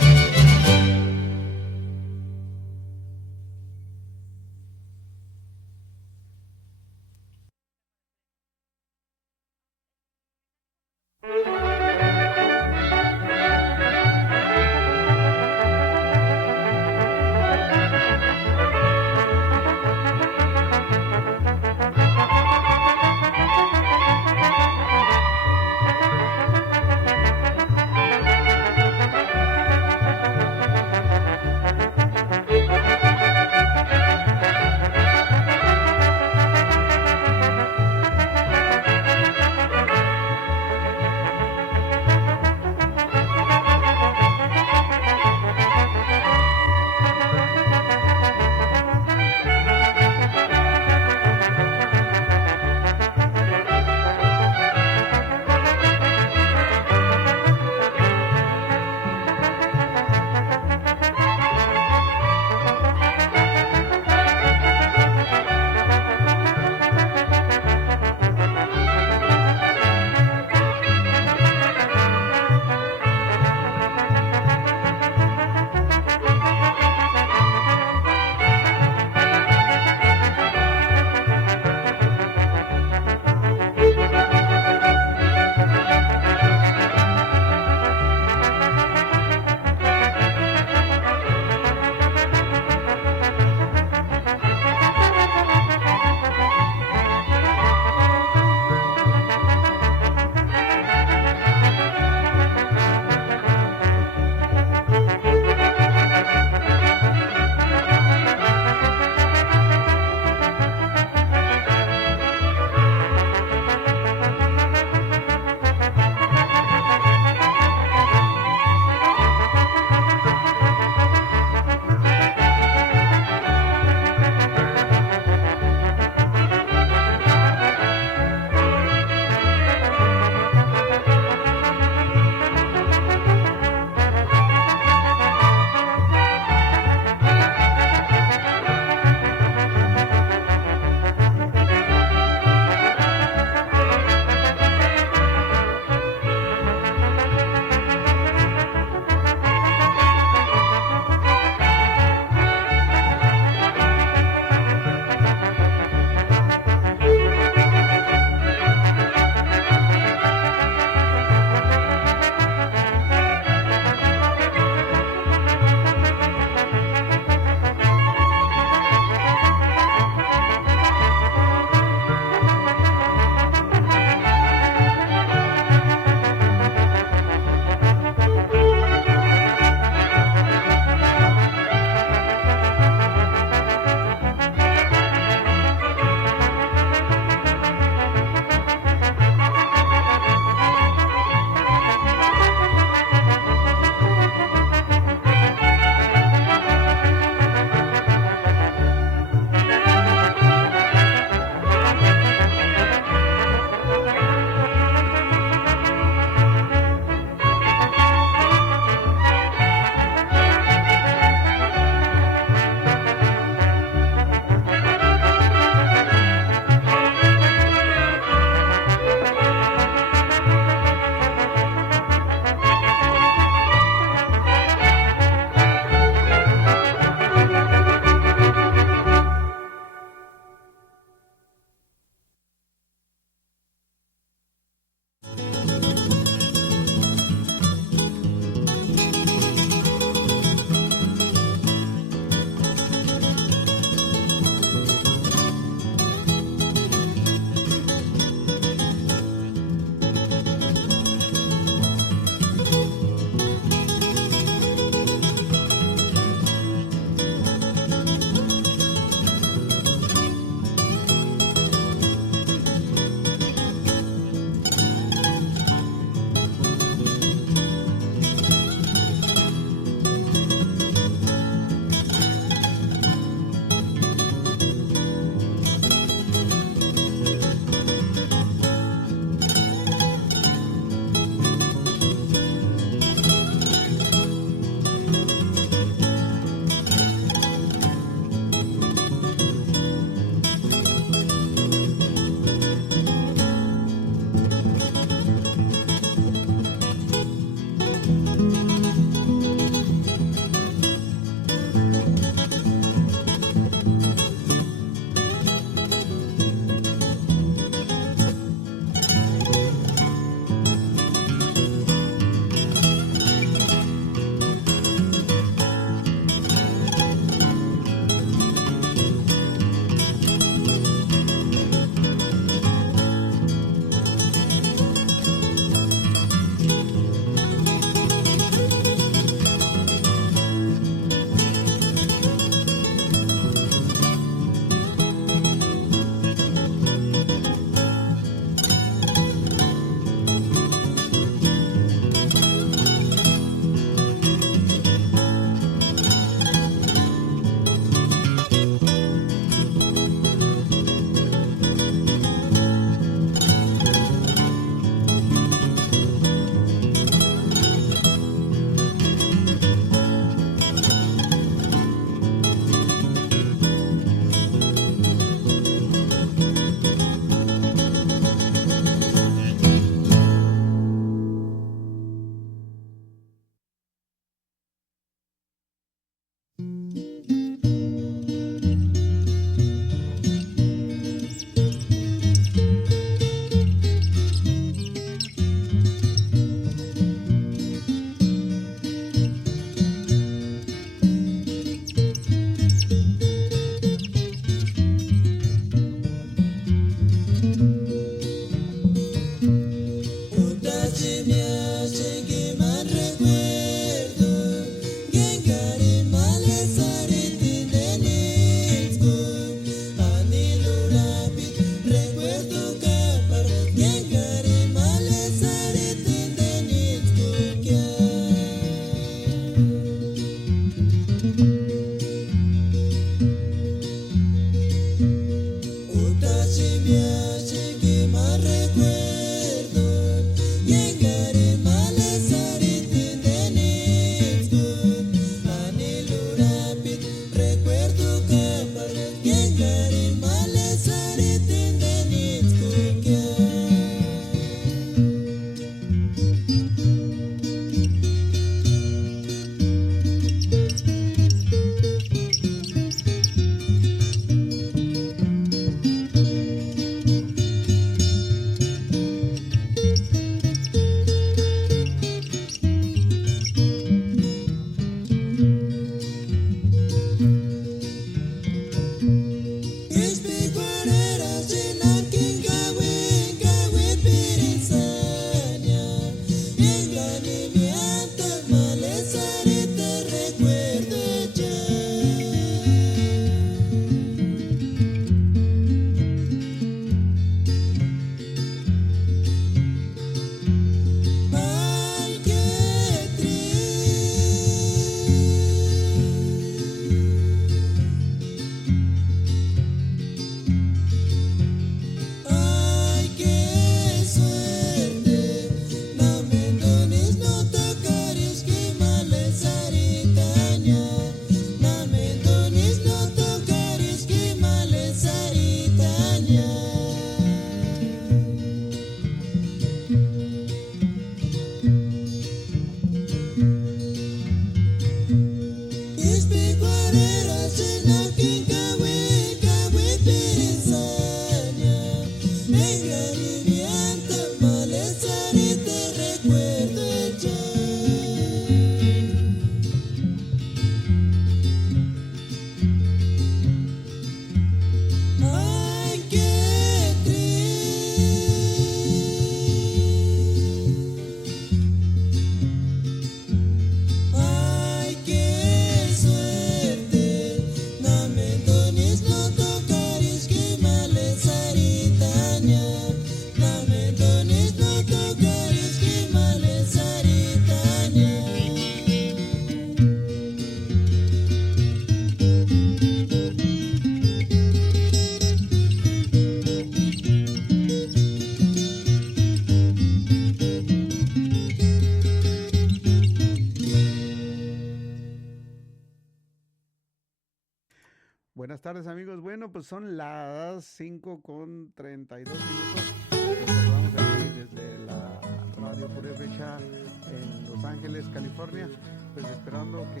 buenas tardes, amigos. Bueno, pues son las 5:32 minutos. Saludamos aquí desde la Radio Purépecha en Los Ángeles, California. Pues esperando que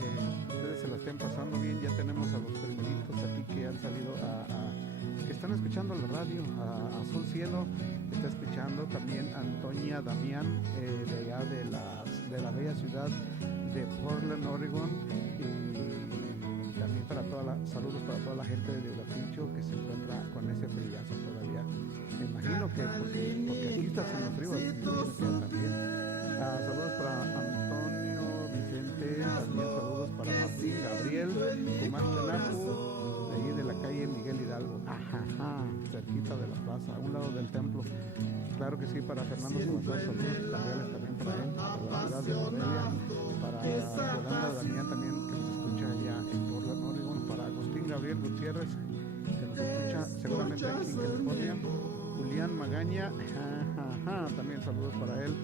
ustedes se la estén pasando bien. Ya tenemos a los primeritos aquí que han salido que están escuchando la radio, a Azul Cielo. Está escuchando también Antonia Damián, de allá de la bella ciudad de Portland, Oregon. Y también saludos para toda la gente de Brasilcho que se encuentra con ese frillazo todavía. Me imagino que porque aquí está haciendo frío, también. Saludos para Antonio Vicente, también saludos para Martín Gabriel, Cumán Tenapu, de ahí de la calle Miguel Hidalgo, cerquita de la plaza, a un lado del templo. Claro que sí, para Fernando Salazar, saludos cordiales también para él, para la ciudad de Morelia, para Yolanda Damián también, que nos escucha allá en Portland, Oregon, para Agustín Gabriel Gutiérrez, que nos escucha seguramente aquí en California, Julián Magaña, también saludos para él.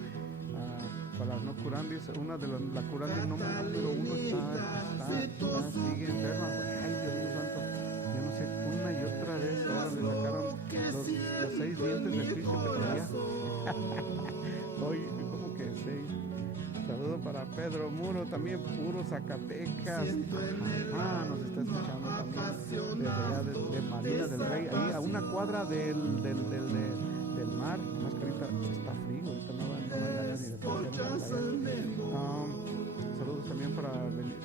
Para No Curandis, una de la Curandis número 1 sigue enferma. Ay, Dios mío santo, yo no sé, una y otra vez ahora le sacaron los 6 dientes del juicio que traía. Oye, ¿cómo que 6? Saludo para Pedro Muro, también puro Zacatecas. Nos está escuchando también desde allá de Marina del Rey, ahí a una cuadra del mar. Más que ahorita está frío, ahorita no hay ganas ni de pasear. Saludos también para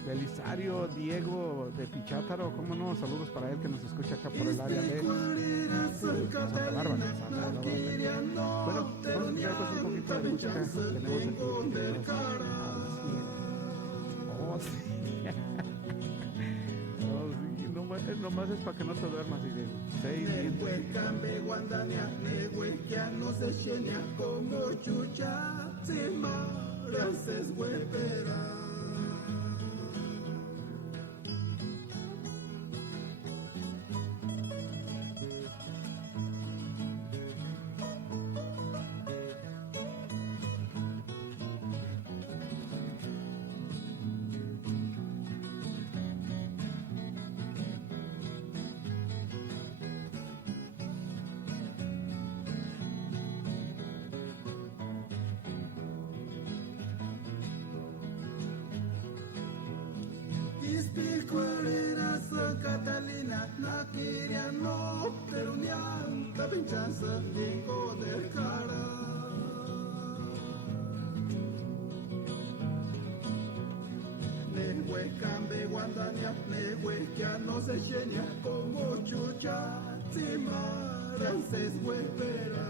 Belisario Diego de Pichátaro, cómo no, saludos para él que nos escucha acá por el área de Santa Bárbara. Bueno, vamos a escuchar pues un poquito de música. Tenemos aquí nomás es para que no te duermas y de 6 Catalina na queria no terunian ta pinchasa dico del cara ne huecambe guandania ne hueca no se llena como chucha timaran se huepera.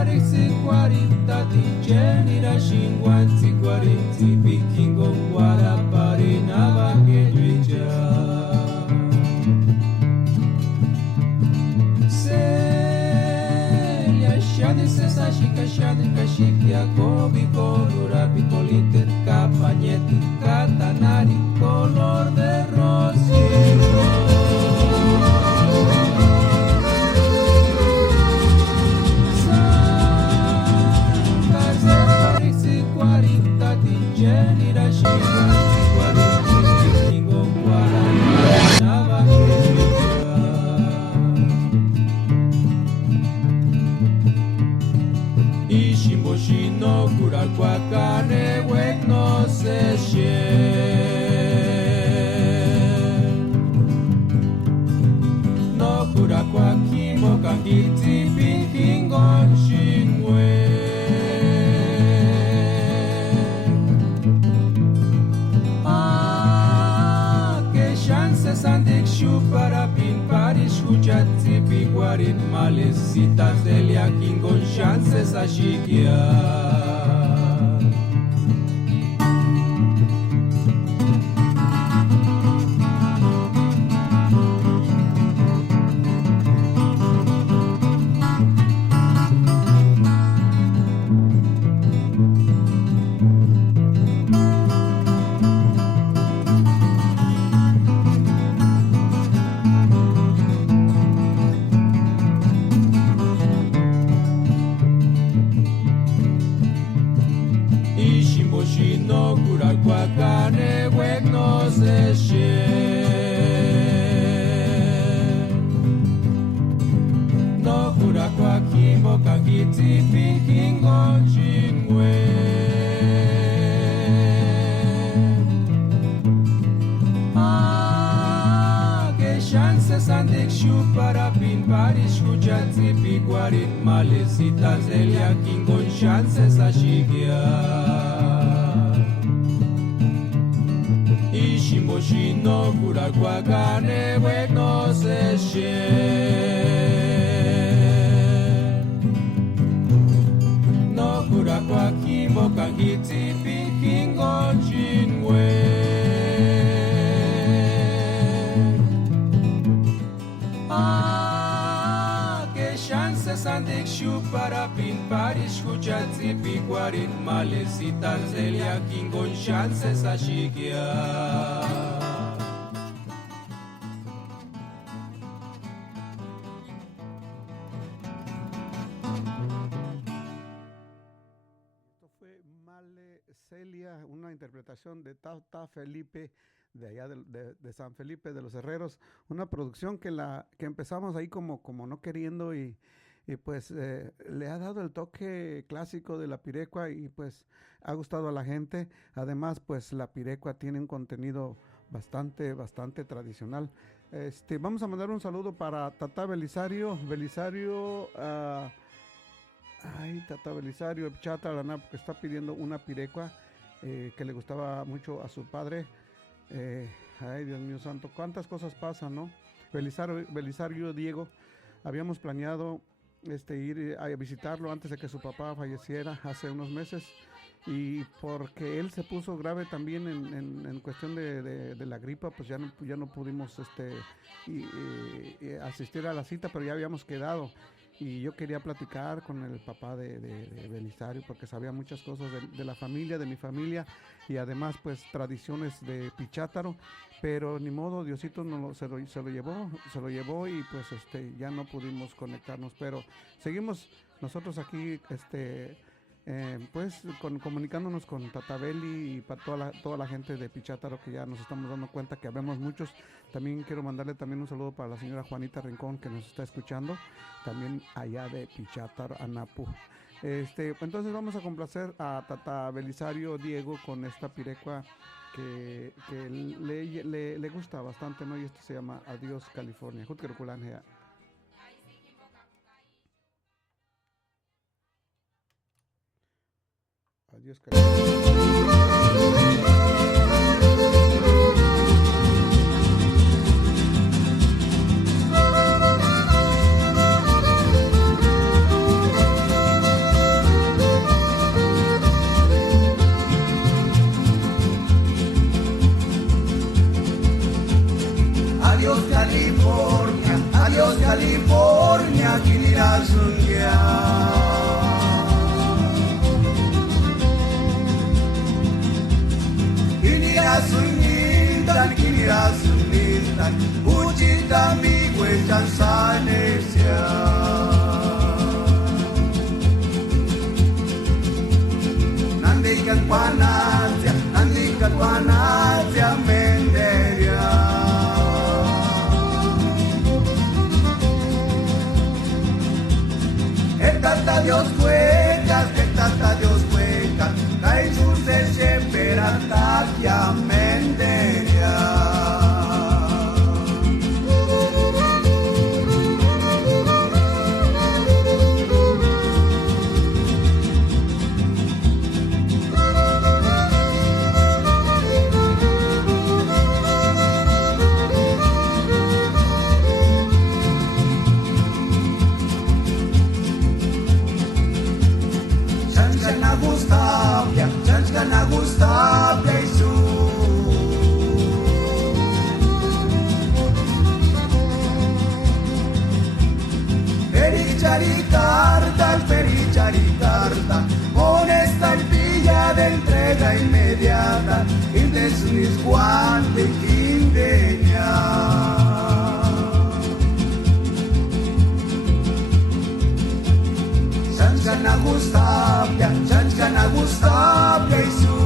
parisi 40 tijenira shingwanzi 40 vikingo wara parina vakedwija Celia shadi sesa shika shadi kashiki yakobi kolura picoliter capañeti catanari color de rocío Kwakane wek no se no kura kwa kimo kangiti pinkingon shinwe que chances andik shu para pin parish hujati piguarin malecitas delia kingon chances ashikia malecitas delia kingon chances ashikia Ishimboshi no kura kwakane wek no se no kura kwakimo kangiti pinkingon chinwe Sandik shu para pin parish hujatzi piguarin malecitas delia kingon chances ashikia Celia, una interpretación de Tata Felipe de allá de San Felipe de los Herreros, una producción que empezamos ahí como no queriendo y pues le ha dado el toque clásico de la pirecua y pues ha gustado a la gente. Además pues la pirecua tiene un contenido bastante tradicional. Vamos a mandar un saludo para Tata Belisario Tata Belisario Chata Lana, porque está pidiendo una pirecua que le gustaba mucho a su padre. Ay, Dios mío santo, cuántas cosas pasan, ¿no? Belisario Diego, habíamos planeado ir a visitarlo antes de que su papá falleciera hace unos meses, y porque él se puso grave también en cuestión de la gripa, pues ya no pudimos asistir a la cita, pero ya habíamos quedado. Y yo quería platicar con el papá de Belisario, porque sabía muchas cosas de la familia, de mi familia, y además pues tradiciones de Pichátaro, pero ni modo, Diosito se lo llevó y pues ya no pudimos conectarnos, pero seguimos nosotros aquí pues comunicándonos con Tata Beli y para toda la gente de Pichátaro, que ya nos estamos dando cuenta que habemos muchos. También quiero mandarle también un saludo para la señora Juanita Rincón, que nos está escuchando también allá de Pichátaro, Anapu. Entonces vamos a complacer a Tata Belisario Diego con esta pirecua que le gusta bastante, ¿no? Y esto se llama Adiós California. Adiós California. sungia kinira sunintan ujita migwe chansanesia nandikan panazia menderia Tata Dios cuecas, cae sus desesperata que amenderia. Chanchkana Gustavia Isu Perichari carta con estampilla de entrega inmediata Indesunis guante quindeña Chanchkana Gustavia Isu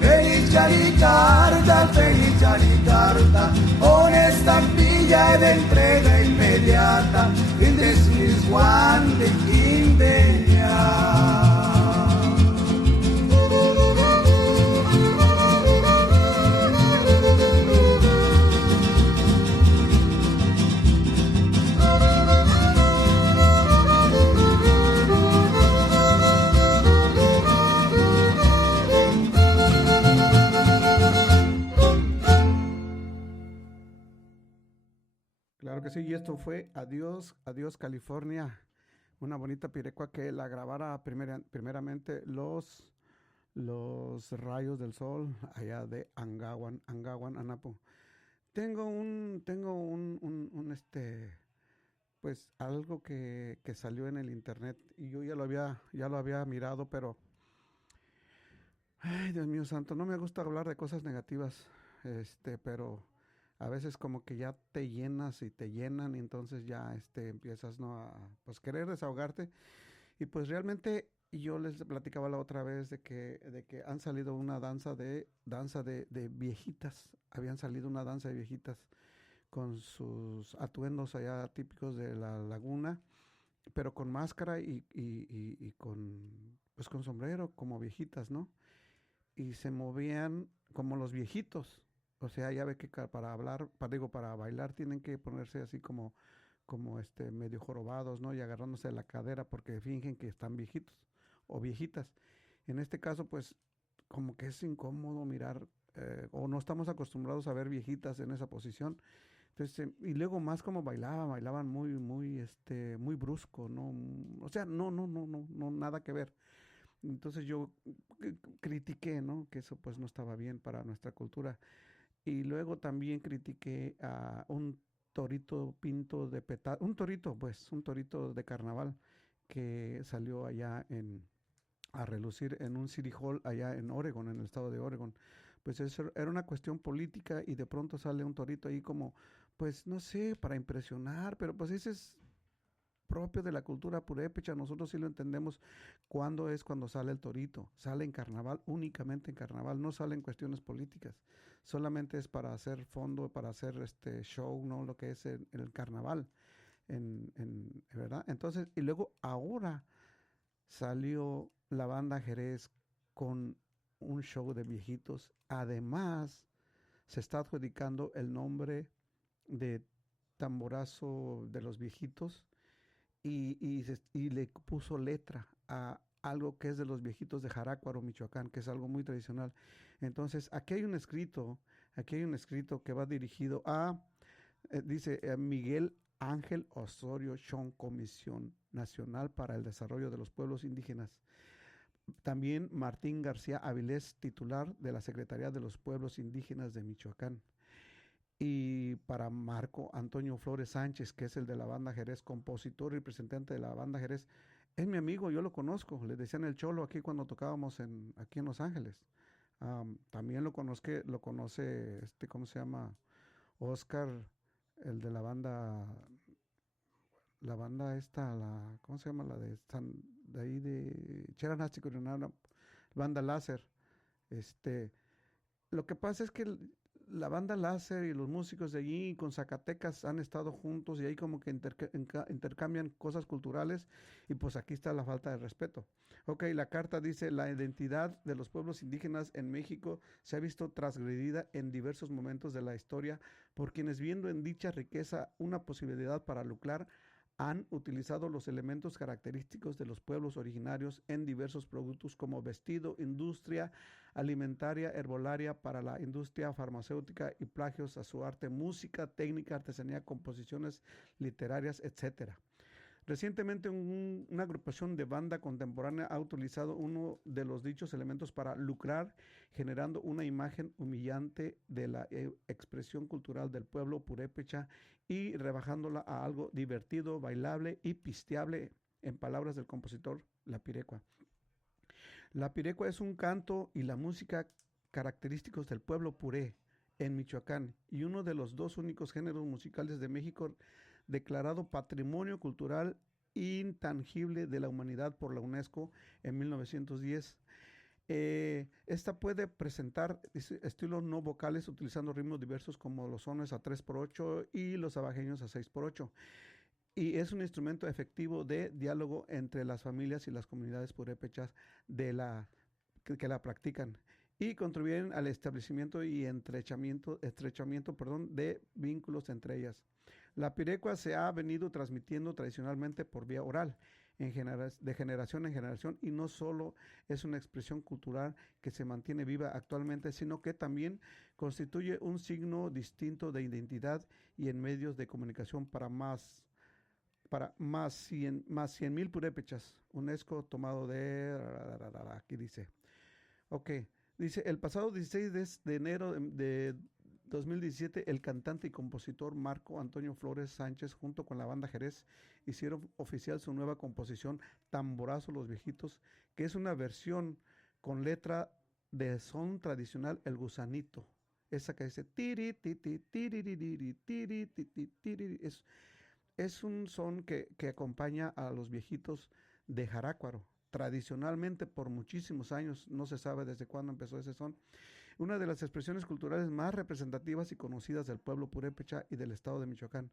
Perichari carta con estampilla de entrega inmediata Indesunis guante quindeña Claro que sí, y esto fue Adiós, Adiós California, una bonita pirecua que la grabara primeramente los Rayos del Sol allá de Angawan, Anapo. Tengo un pues algo que salió en el internet y yo ya lo había mirado, pero ay, Dios mío santo, no me gusta hablar de cosas negativas, pero a veces como que ya te llenas y te llenan y entonces ya empiezas a pues querer desahogarte y pues realmente yo les platicaba la otra vez de que han salido una danza de viejitas, habían salido una danza de viejitas con sus atuendos allá típicos de la laguna, pero con máscara y con sombrero como viejitas, ¿no? Y se movían como los viejitos. O sea, ya ve que para bailar tienen que ponerse así como medio jorobados, ¿no? Y agarrándose de la cadera porque fingen que están viejitos o viejitas. En este caso, pues, como que es incómodo mirar, o no estamos acostumbrados a ver viejitas en esa posición. Entonces, y luego más como bailaban muy brusco, ¿no? O sea, no, nada que ver. Entonces yo critiqué, ¿no? Que eso pues no estaba bien para nuestra cultura. Y luego también critiqué a un torito pinto de petate, un torito de carnaval que salió allá a relucir en un City Hall allá en Oregon, en el estado de Oregon. Pues eso era una cuestión política y de pronto sale un torito ahí como, pues no sé, para impresionar, pero pues ese es propio de la cultura purépecha. Nosotros sí lo entendemos cuando sale el torito. Sale en carnaval, únicamente en carnaval, no sale en cuestiones políticas. Solamente es para hacer fondo, para hacer show, ¿no? Lo que es el carnaval, ¿verdad? Entonces, y luego ahora salió la banda Jerez con un show de viejitos. Además, se está adjudicando el nombre de tamborazo de los viejitos y le puso letra a algo que es de los viejitos de Jarácuaro, Michoacán, que es algo muy tradicional. Entonces, aquí hay un escrito que va dirigido a, dice Miguel Ángel Osorio Chong, Comisión Nacional para el Desarrollo de los Pueblos Indígenas. También Martín García Avilés, titular de la Secretaría de los Pueblos Indígenas de Michoacán. Y para Marco Antonio Flores Sánchez, que es el de la banda Jerez, compositor y representante de la banda Jerez, es mi amigo, yo lo conozco, le decían el Cholo aquí cuando tocábamos aquí en Los Ángeles. También lo conoce, ¿cómo se llama? Oscar, el de la banda ¿cómo se llama? La de ahí de Cheranasti, banda Láser. Lo que pasa es que la banda Láser y los músicos de allí con Zacatecas han estado juntos y ahí como que intercambian cosas culturales y pues aquí está la falta de respeto. Ok, la carta dice: la identidad de los pueblos indígenas en México se ha visto transgredida en diversos momentos de la historia por quienes, viendo en dicha riqueza una posibilidad para lucrar, han utilizado los elementos característicos de los pueblos originarios en diversos productos como vestido, industria alimentaria, herbolaria, para la industria farmacéutica y plagios a su arte, música, técnica, artesanía, composiciones literarias, etc. Recientemente una agrupación de banda contemporánea ha utilizado uno de los dichos elementos para lucrar, generando una imagen humillante de la expresión cultural del pueblo purépecha y rebajándola a algo divertido, bailable y pisteable, en palabras del compositor La Pirecua. La Pirecua es un canto y la música característicos del pueblo puré en Michoacán y uno de los dos únicos géneros musicales de México declarado Patrimonio Cultural Intangible de la Humanidad por la UNESCO en 1910. Esta puede presentar estilos no vocales utilizando ritmos diversos como los sones a 3x8 y los abajeños a 6x8. Y es un instrumento efectivo de diálogo entre las familias y las comunidades purépechas que la practican, y contribuyen al establecimiento y estrechamiento de vínculos entre ellas. La pirecua se ha venido transmitiendo tradicionalmente por vía oral, de generación en generación, y no solo es una expresión cultural que se mantiene viva actualmente, sino que también constituye un signo distinto de identidad y en medios de comunicación para más 100,000 purépechas. UNESCO tomado de... Aquí dice. Ok. Dice: el pasado 16 de enero de 2017, el cantante y compositor Marco Antonio Flores Sánchez, junto con la banda Jerez, hicieron oficial su nueva composición Tamborazo Los Viejitos, que es una versión con letra de son tradicional, El Gusanito. Esa que dice tiri, tiri, tiri, tiri, tiri, tiri, tiri. Es un son que acompaña a los viejitos de Jarácuaro. Tradicionalmente, por muchísimos años, no se sabe desde cuándo empezó ese son, una de las expresiones culturales más representativas y conocidas del pueblo purépecha y del estado de Michoacán,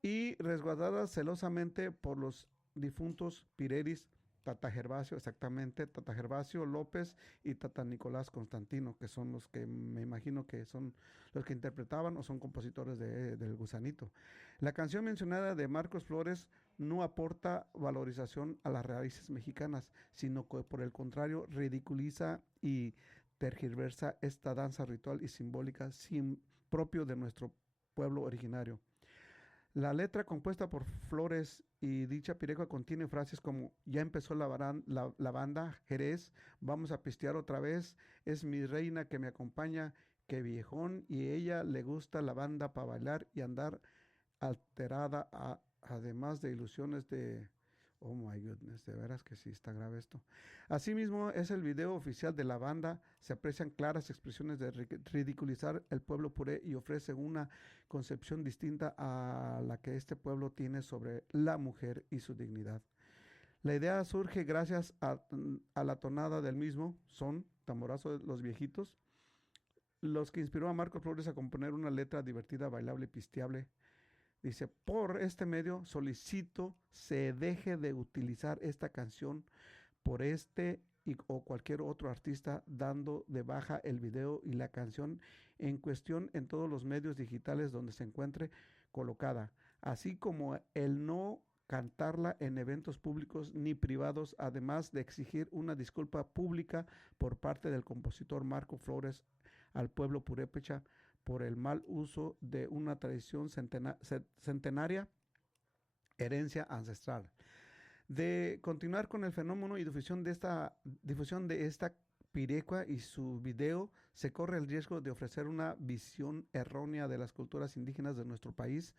y resguardada celosamente por los difuntos pireris Tata Gervasio López y Tata Nicolás Constantino, que son los que me imagino que son los que interpretaban o son compositores del Gusanito. La canción mencionada de Marcos Flores no aporta valorización a las raíces mexicanas, sino que por el contrario ridiculiza y tergiversa esta danza ritual y simbólica propio de nuestro pueblo originario. La letra, compuesta por Flores y dicha pirecua, contiene frases como: ya empezó la banda Jerez, vamos a pistear otra vez, es mi reina que me acompaña, que viejón, y ella le gusta la banda para bailar y andar alterada, además de ilusiones de... Oh my goodness, de veras que sí está grave esto. Asimismo, es el video oficial de la banda. Se aprecian claras expresiones de ridiculizar el pueblo puré y ofrece una concepción distinta a la que este pueblo tiene sobre la mujer y su dignidad. La idea surge gracias a la tonada del mismo son, Tamborazo de los Viejitos, los que inspiró a Marcos Flores a componer una letra divertida, bailable y pisteable. Dice: por este medio solicito se deje de utilizar esta canción por o cualquier otro artista, dando de baja el video y la canción en cuestión en todos los medios digitales donde se encuentre colocada, así como el no cantarla en eventos públicos ni privados, además de exigir una disculpa pública por parte del compositor Marco Flores al pueblo purépecha por el mal uso de una tradición centenaria, herencia ancestral. de continuar con el fenómeno y difusión de esta pirecua y su video, se corre el riesgo de ofrecer una visión errónea de las culturas indígenas de nuestro país,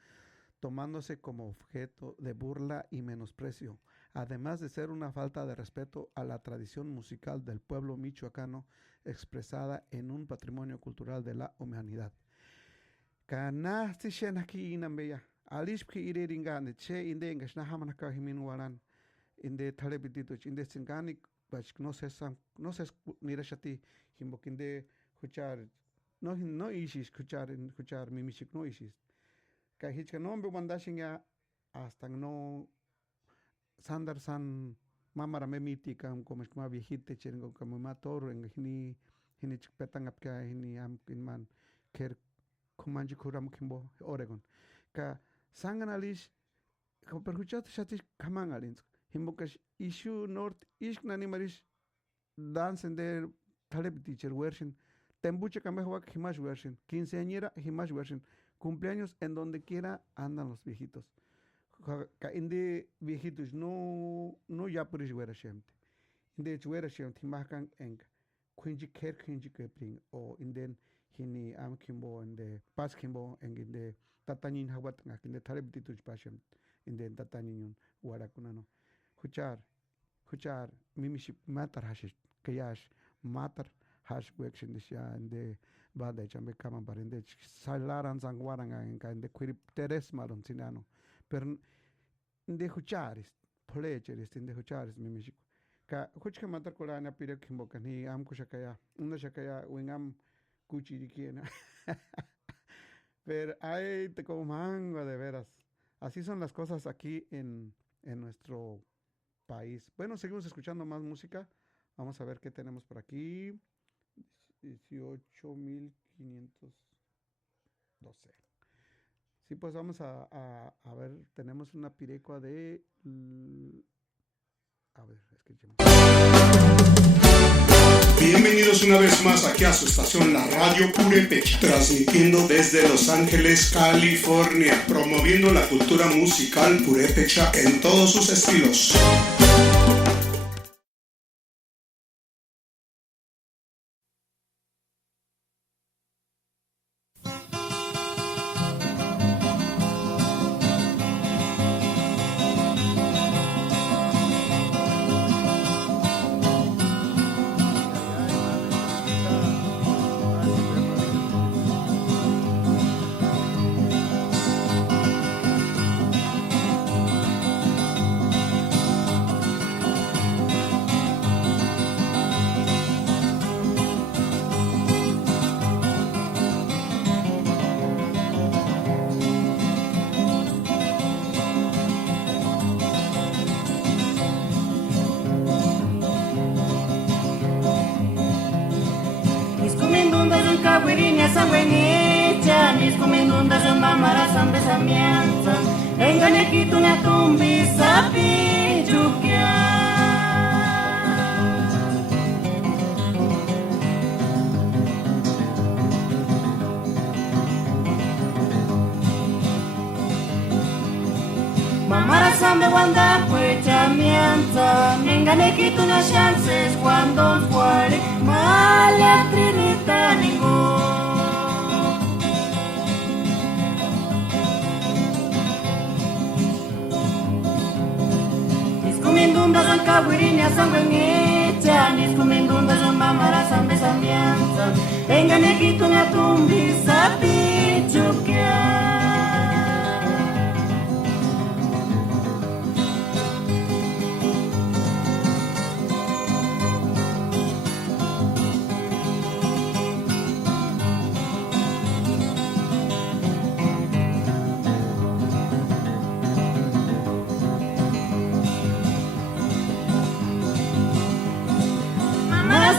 tomándose como objeto de burla y menosprecio, además de ser una falta de respeto a la tradición musical del pueblo michoacano expresada en un patrimonio cultural de la humanidad. Kana tishenaki inambeya, alishki ireringa che inde engashna hamanaka himinwaran, inde talebitituch, inde singani bach no se nirashati himbokinde escuchar no ishis escuchar mimichik no ishis. Kahichka nombe wandashinga hasta no sandar san mamara memiti kam como es más viejite chengo como matoro en hini chpetang apka hini am kinman ker kumanji kuram kimbo Oregon ka sanganalish ko perhuchat shati kamangalins himbokash issue north ish nani marish dance en der taleb teacher version tembuche kamehwak himash version quinceañera himash version cumpleaños en donde quiera andan los viejitos. Inde viejitos no ya por eso era siempre. Inde chuera siempre makan en quinji kepling o inden hini am kimbo inde pas kimbo en inde tatanin hawat ngak inde tarebititus pashem inde tatanin warakunano. Escuchar mimiship matar hashish kayash matar hash wekshin disha inde bada chambe kama barinde salaran zangwaranga en de quiri teres maron sinano per inde hucharis plecheris inde hucharis mimishik ka huchka matar kolana pire kimbo kani am kushakaya una shakaya wingam kuchirikiena pero ay te como mango de veras así son las cosas aquí en nuestro país. Bueno, seguimos escuchando más música. Vamos a ver qué tenemos por aquí. 18,512. Sí, pues vamos a ver, tenemos una pirecua de... A ver, escuchemos. Bienvenidos una vez más aquí a su estación, la Radio Purépecha, transmitiendo desde Los Ángeles, California, promoviendo la cultura musical purépecha en todos sus estilos. Sangüenicha, mis comendundas en mamara sambe samianza, engane kitunya tumbi sapi jukia. Mamara sambe wanda puecha mianza, engane kitunya chances cuando fuere mala trinita ningún. Mindundas ang kawirinya sangwengecha, nis kumindundas ang mamara sambe samianza, engane kitunya tumbi sapi jukia.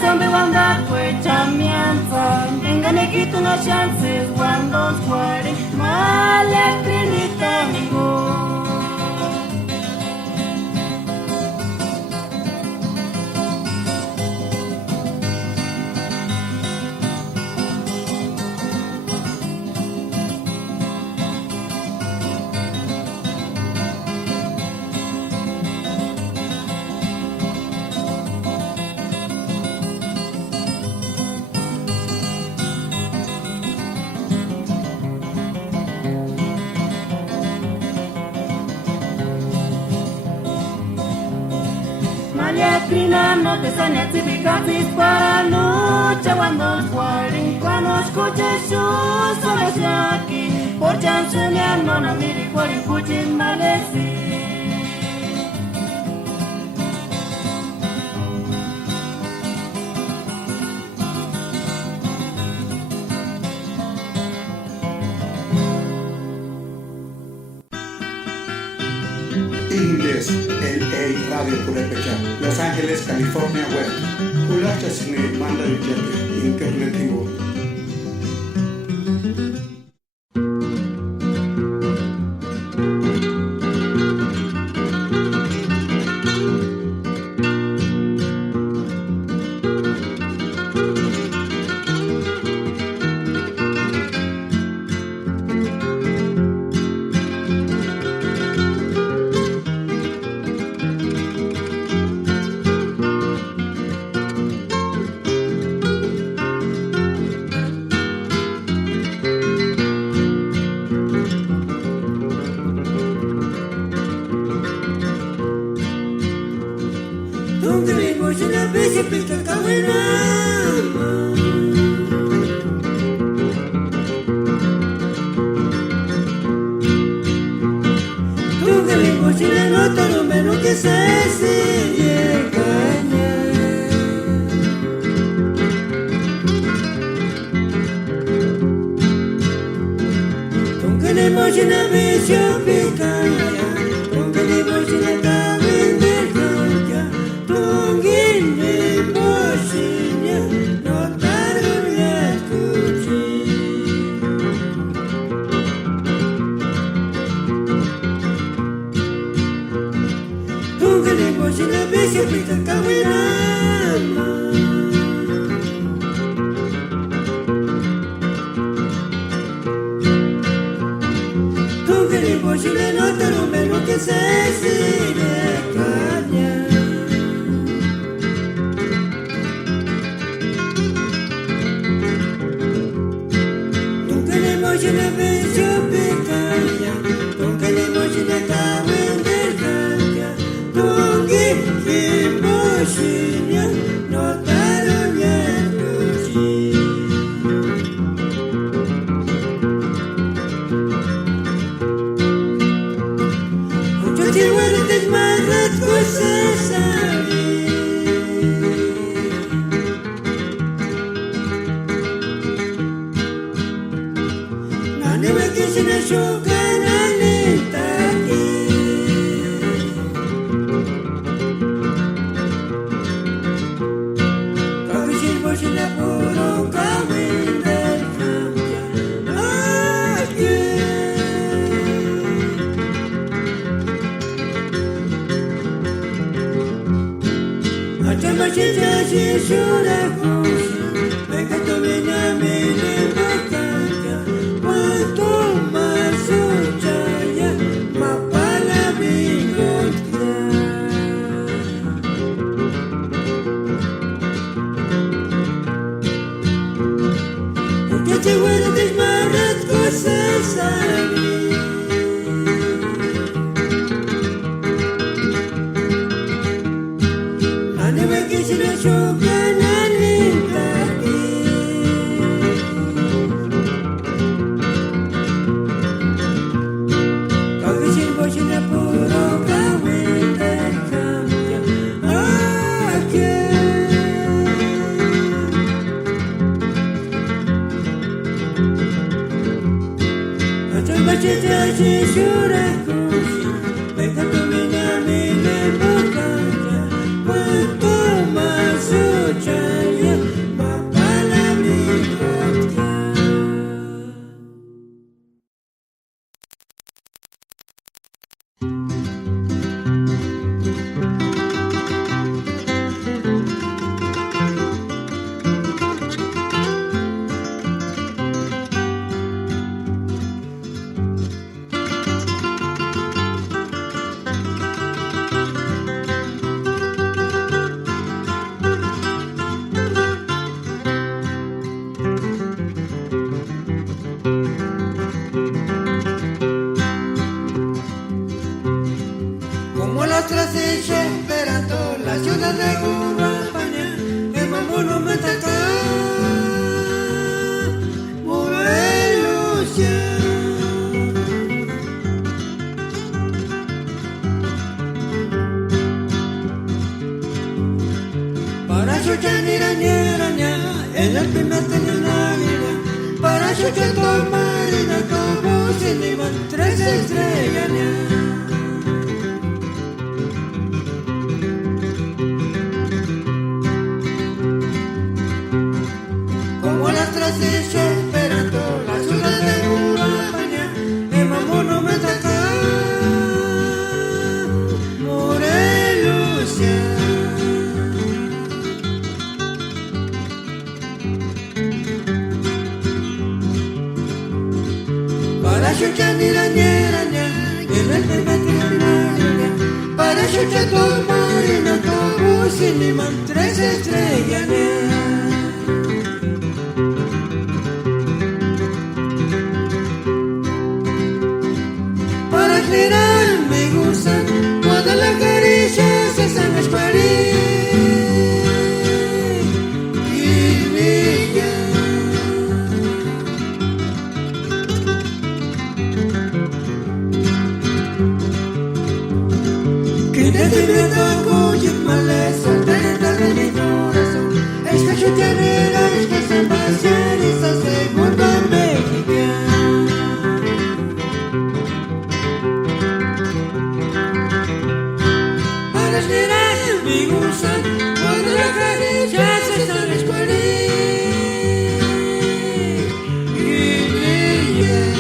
Sambe wanda puecha mianza, engane kitunya chances cuando fuere mala trinita ningún. doctrina no te sanetificatis para lucha cuando fueren cuando escuches sus solos aquí por chance mi anona miri cuari cuchin malesi. Inglés, LA Radio Purépecha, Los Ángeles, California Web, Kulacha Cine, Manda de Jefe, Internetivo. de Guapaña, el mamono me taca, Morelos ya. Para chuchaniraña, en el primer teninaria, para chuchato marina, como se iban 3 estrellas. Como las 3 esperando la ciudad de Guapaña, el mamono me taca, Morelos ya. Para chuchaniraña, en el primer teninaria, para chuchato marina, como se iban 3 estrellas. Para girar me gustan cuando las caricias se están a y brillan. Que desde mi orgullo y maleza dentro de mi corazón, esta chuchanera es que se pasear y se segunda mexicana. Para girar me gustan cuando las caricias se están a y brillan.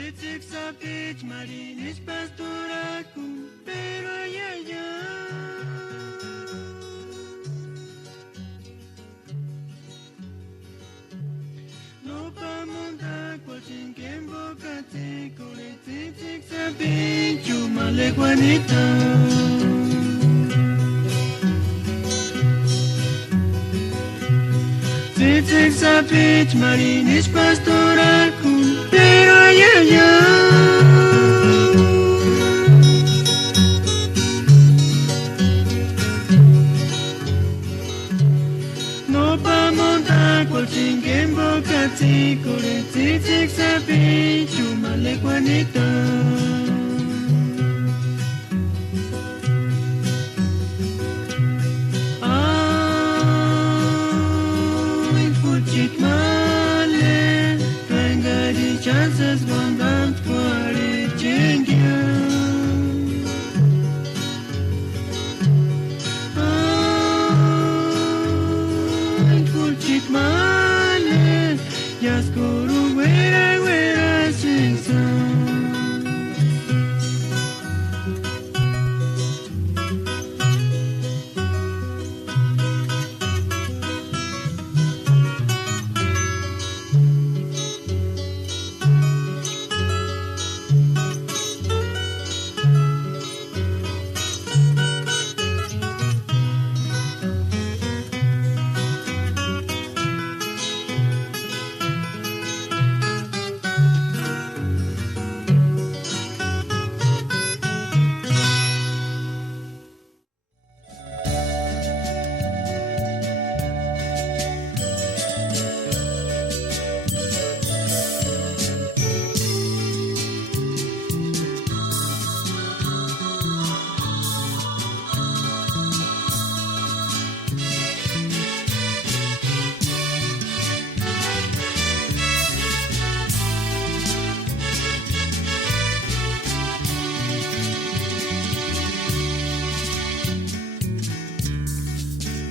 Tsitik sapich marinis pastoraku, pero ay ay ay. No pamonta cuachin quien boca te cole tsitik sapich chumale Juanita. Tsitik sapich marinis pastoraku, pero ay ay ay. No pamonta cualquier en boca chico de tsitik sapich chumale Juanita. Chances wandant kware chengia. Kulchit male, yaskuru wera singsa.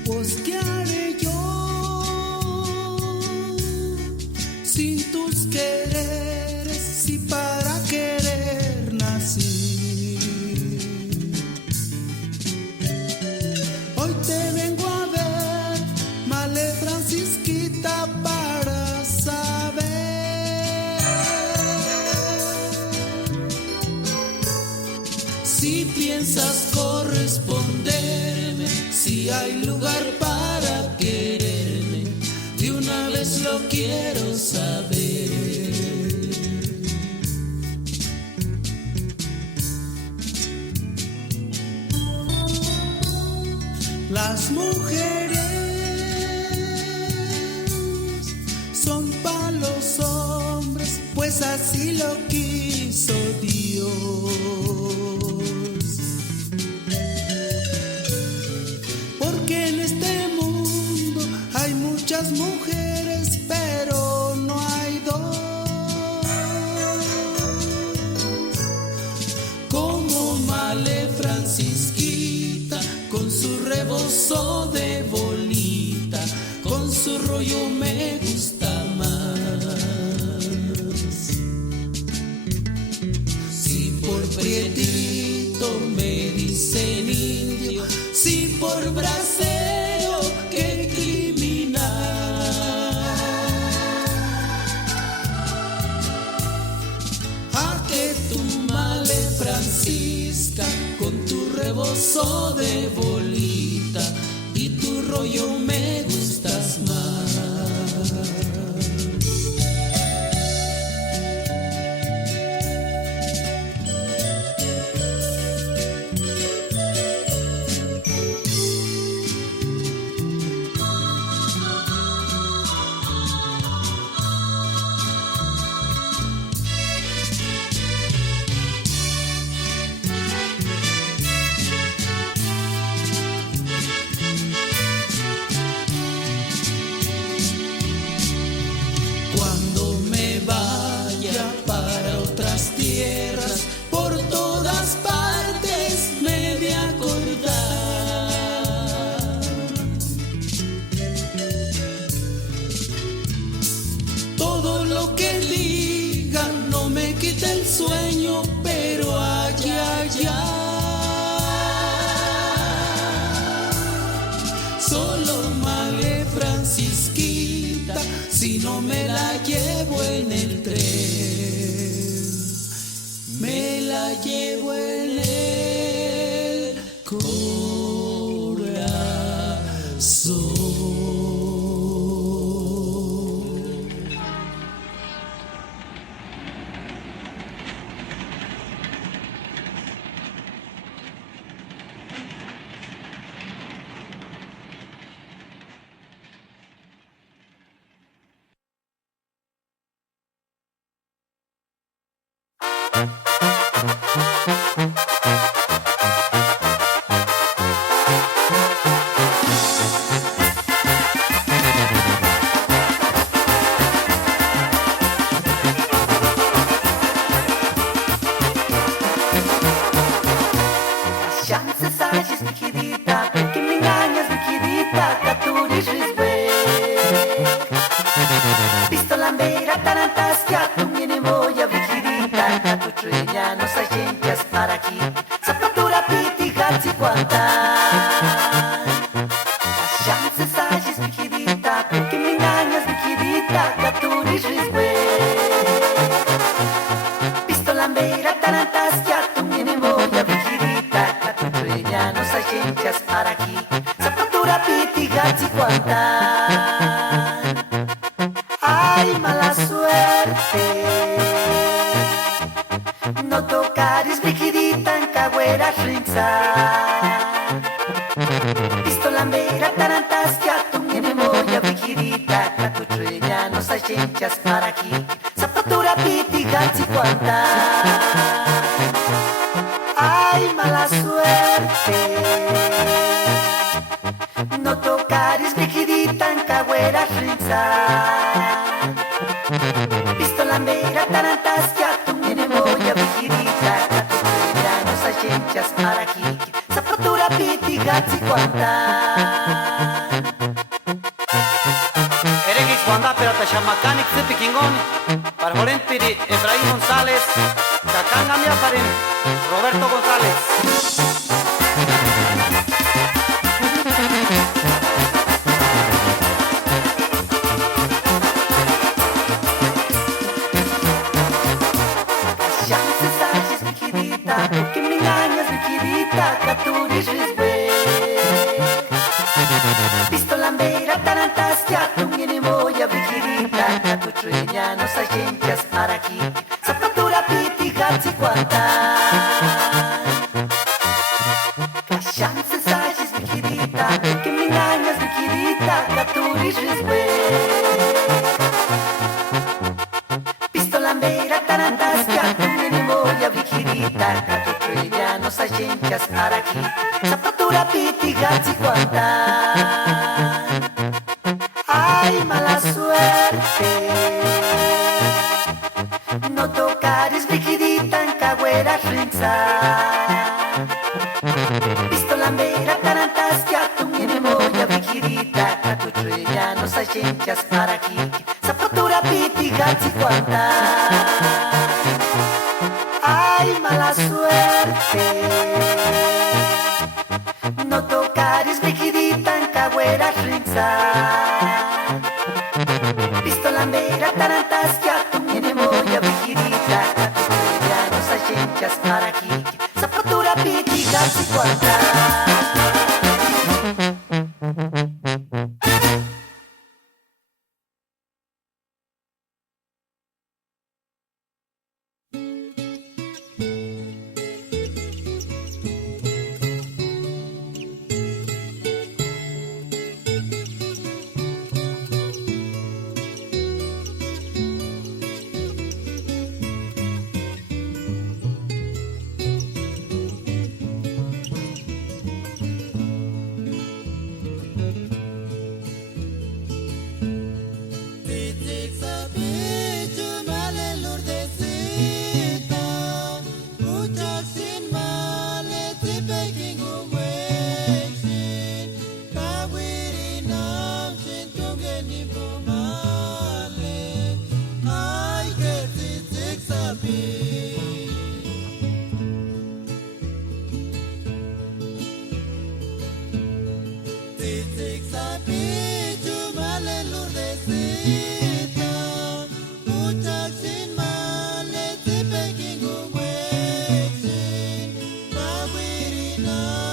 Pues qué haré yo sin tus quereres, si para querer nací. Hoy te vengo a ver, Male Francisquita, para saber si piensas corresponderme, si hay lugar para quererme, de una vez lo quiero saber. Las mujeres son para los hombres, pues así lo quiso Dios. Porque en este mundo hay muchas mujeres, pero no hay dos como Male Francisquita, con su rebozo de bolita, con su rollo me gusta más. Si por prietito me dicen indio, si por bracero, qué criminal. A que tu Male Francisca, con tu rebozo de bolita y tu rollo me gustas más.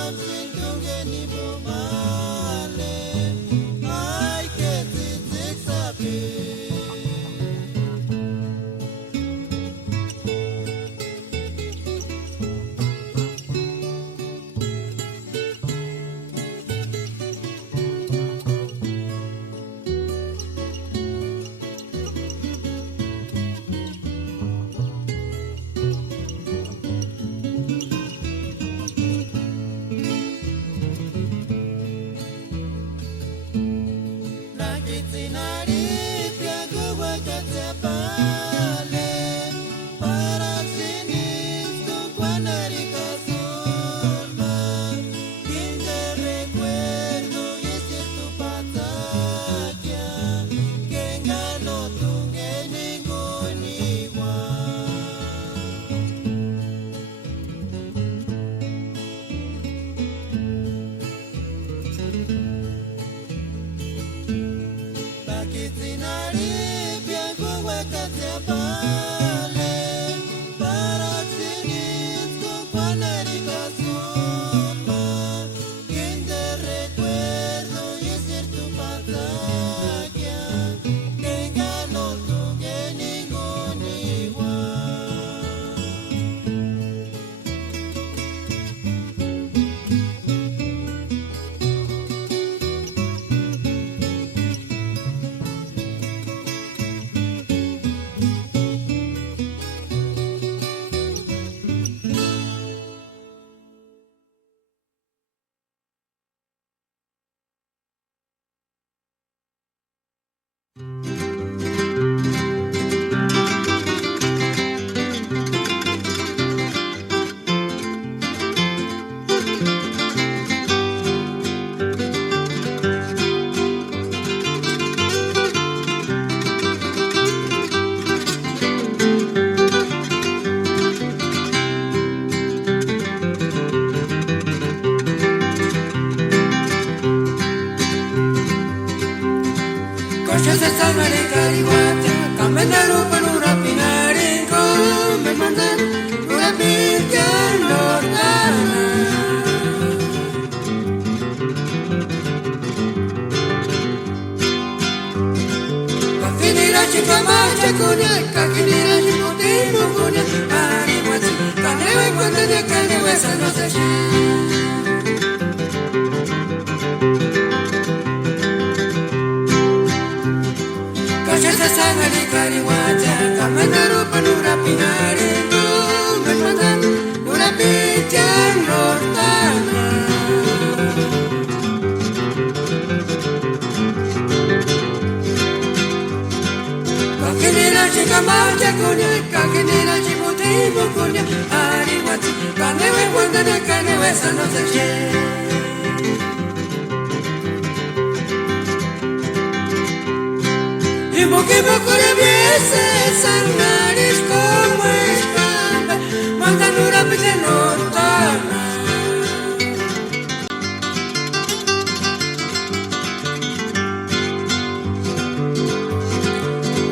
Loves carihuata, camendaro panura pinaringo, me mandan una pinta nordana. Kakinira chica marcha cuña, kakinira chipotimo cuña, arihuata, canewe cuando de canewe esa no se Sangari carihuata, camendaro panura pinaringo, me mandan una pinta nordana. Kakinira chica marcha cuña, kakinira chipotimo cuña, arihuata, canewe cuando de canewe esa no se Y porque me ocurre viese sangaris como escamba, mandan una pide nordana.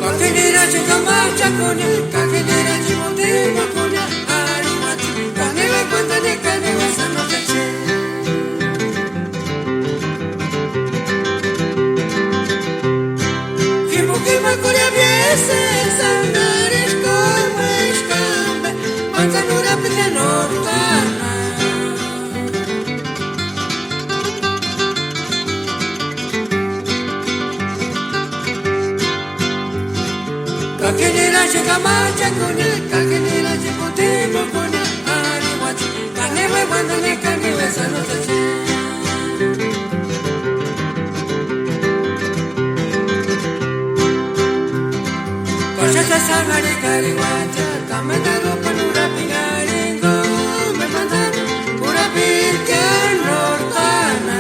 Kakinira chica marcha cuña, kakinira chipotimo cuña, arihuata, canewe cuando de canewe esa no se que me ocurre viese sangaris como escamba, mandan una pide nordana. Kakinira chica marcha cuña, kakinira chipotimo cuña, arihuata, canewe cuando de canewe esa no se Sangari carihuata, camendaro panura pinaringo, me mandan una pinta nordana.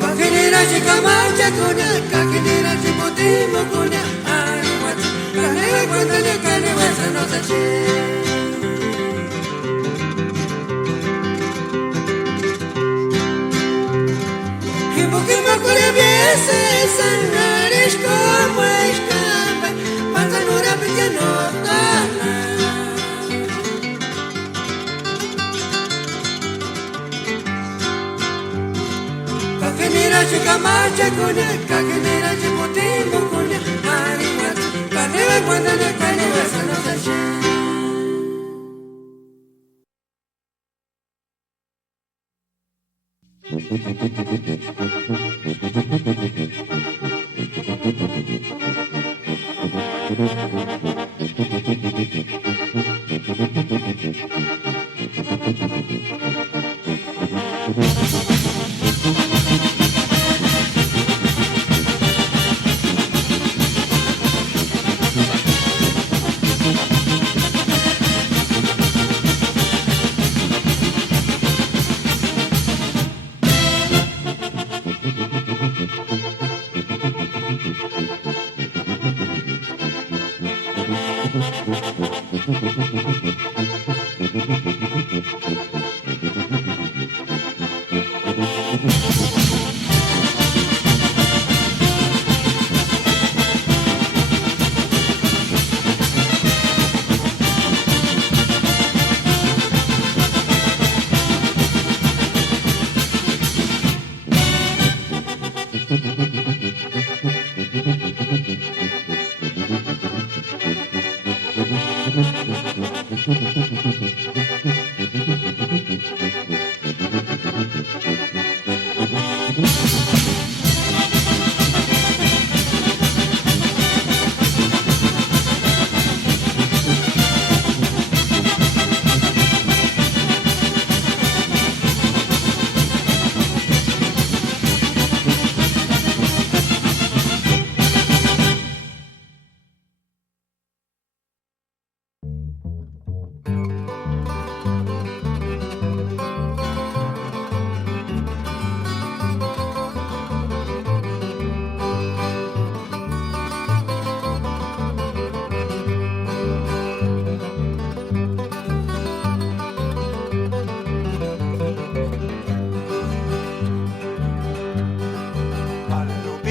Kakinira chica marcha cuña, kakinira chipotimo cuña, arihuata, canewe cuando de canewe esa no se porque me ocurre viese sangaris como escamba, mandan una pinta nordana. Kakinira chica marcha cuña, kakinira chipotimo cuña, arihuata, canewe cuando de canewe esa no se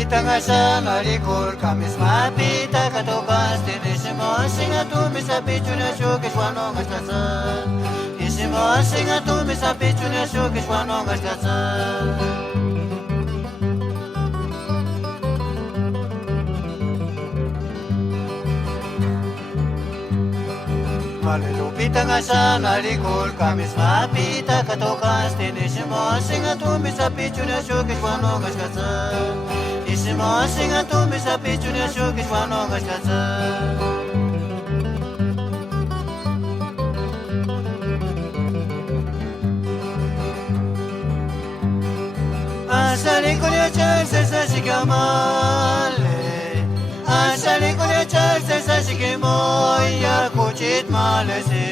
Pitangasa narikul kamis mapita katokas tinisimo singa tumi sa pichuna shukis wanong askasan isimo singa tumi sa pichuna shukis wanong askasan Malulupita nga sa narikul kamis mapita katokas tinisimo singa tumi sa pichuna shukis wanong askasan isimo singa tumi sa pichuna shukis wanong askasan Asali kulia charse sa sikamale Asali kulia charse sa sikimoy ya kuchit malese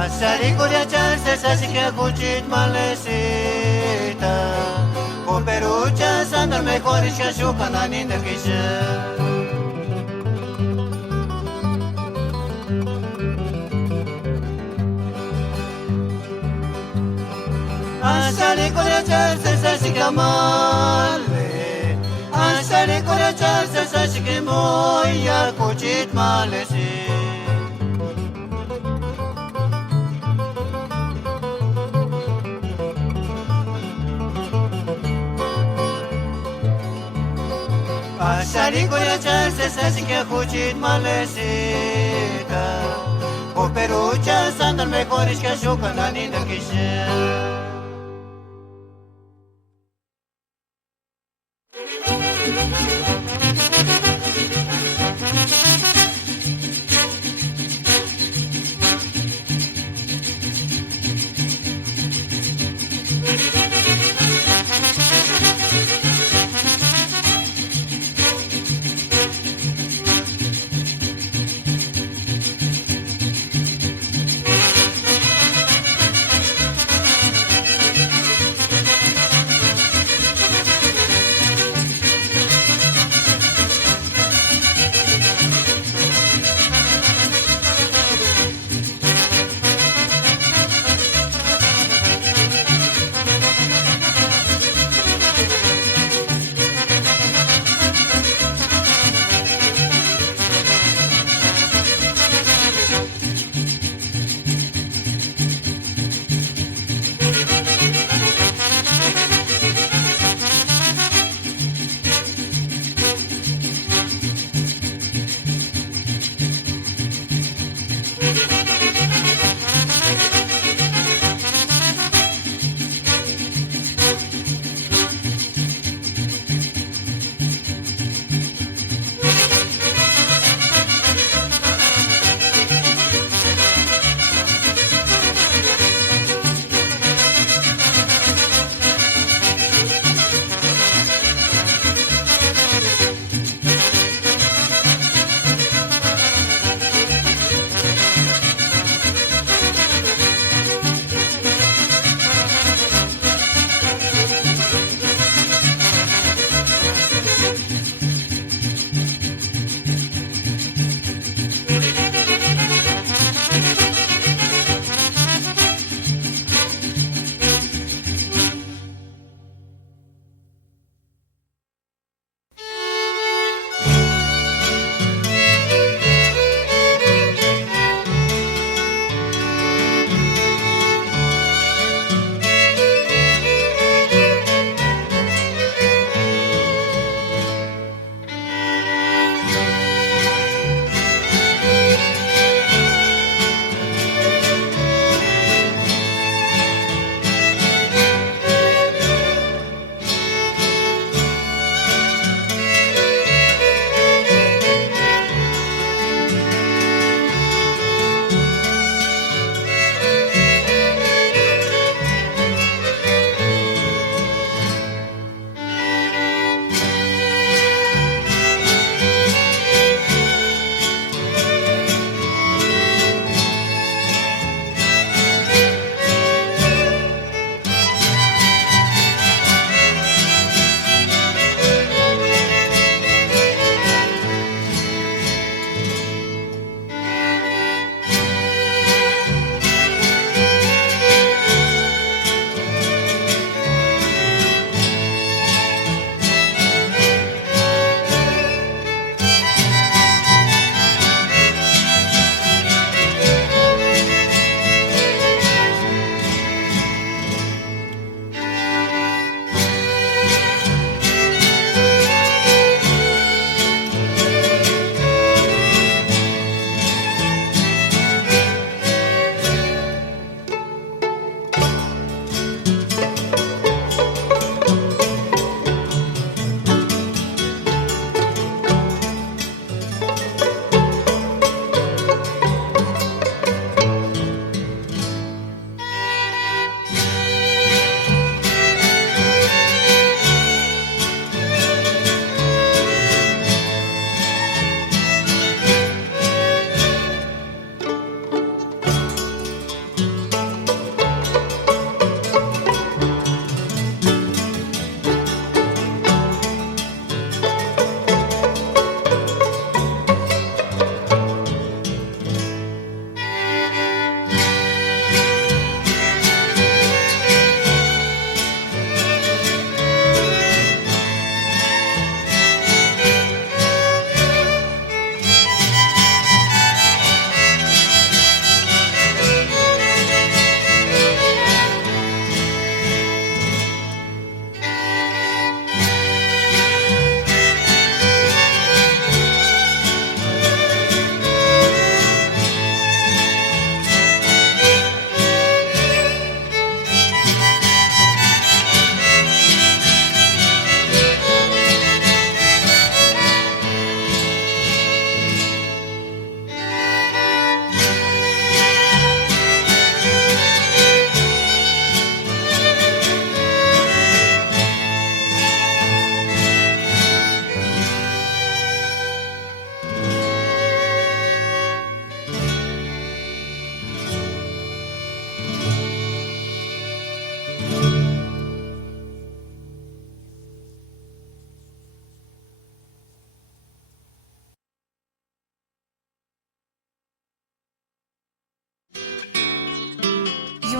Asali kulia charse sa sikia kuchit malesita Con perucha sandal mejor es que shukan aninda kisha Asali kulia charse sa sikamale Asali kulia charse sa sikimoy ya kuchit malese Asali kulia charse sa sikia kuchit malesita Con perucha sandal mejor es que shukan aninda kisha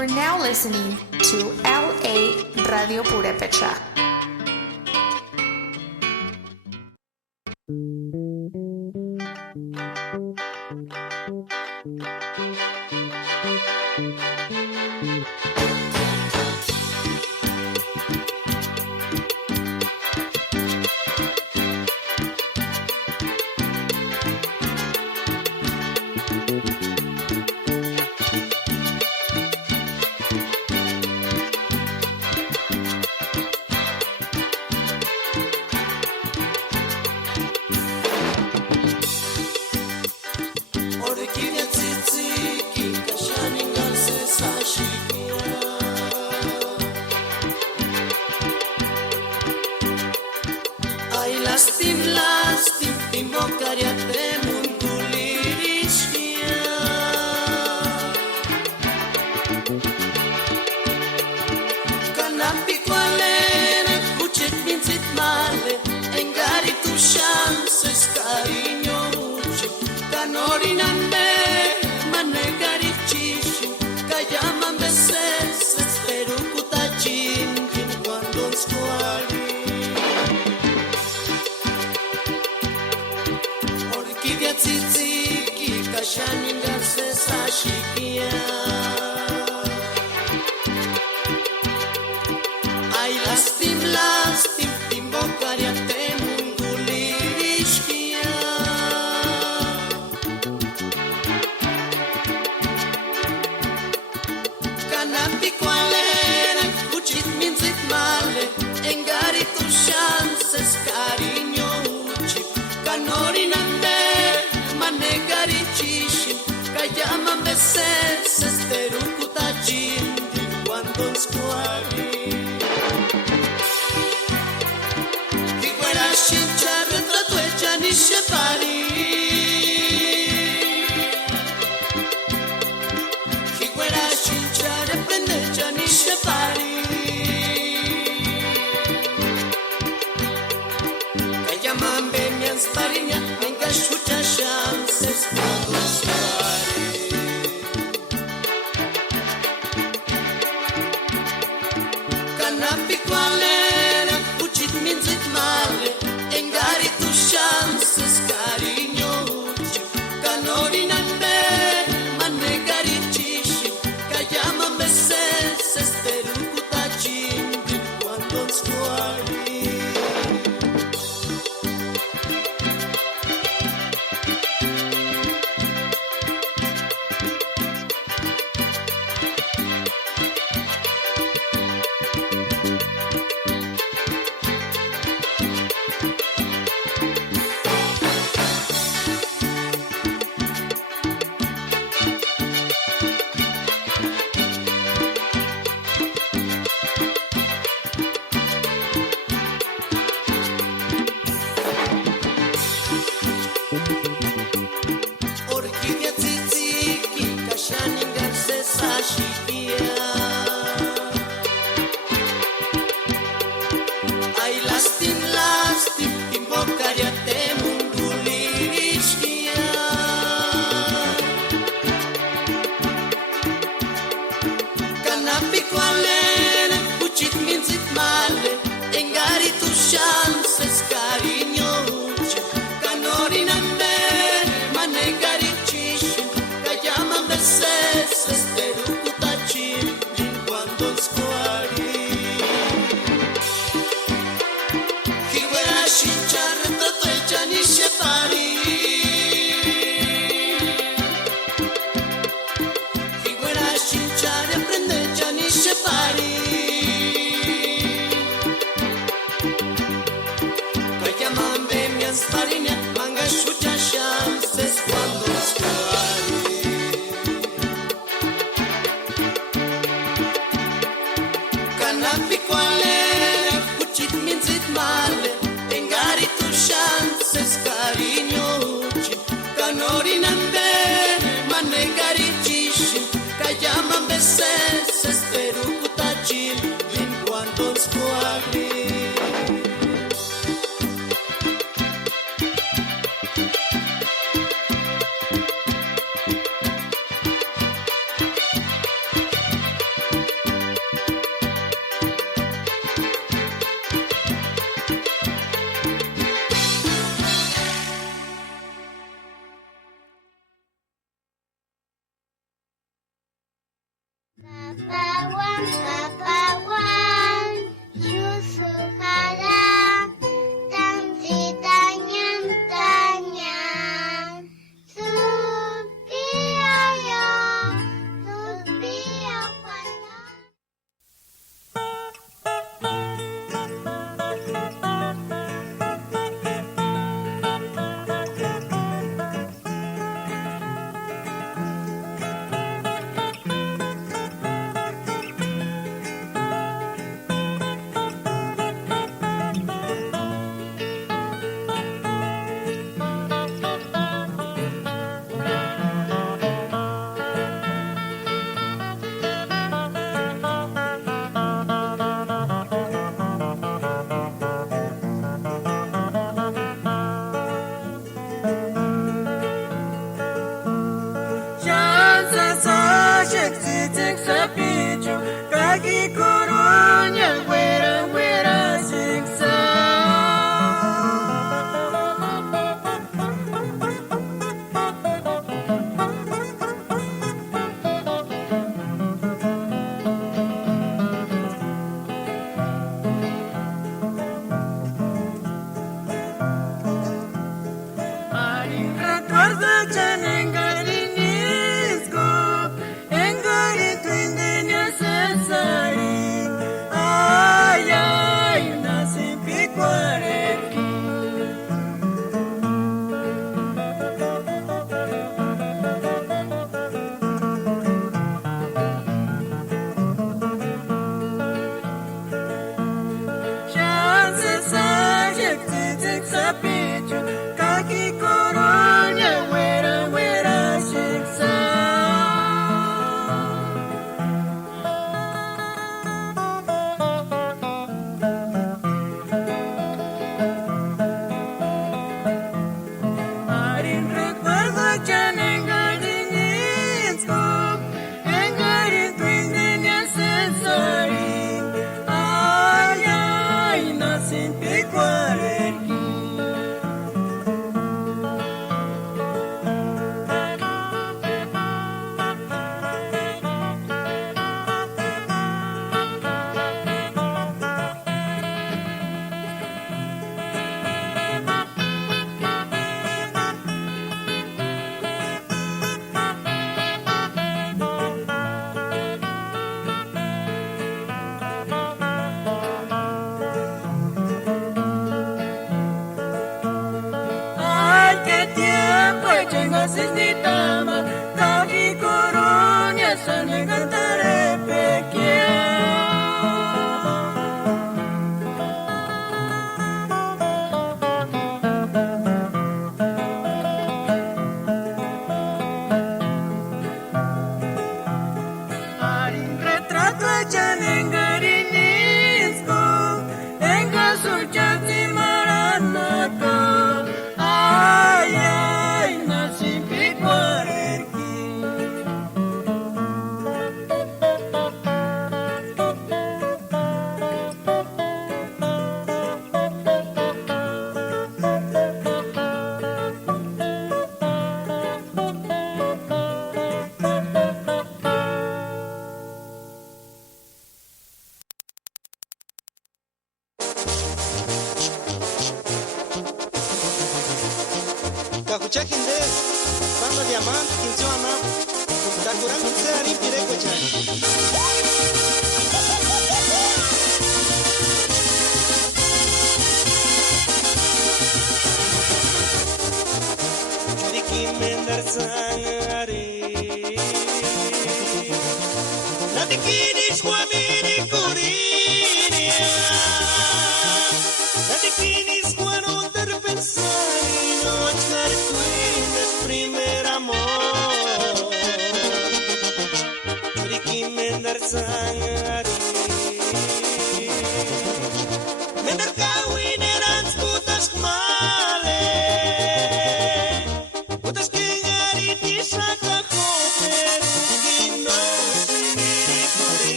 You're now listening to LA Radio Purepecha.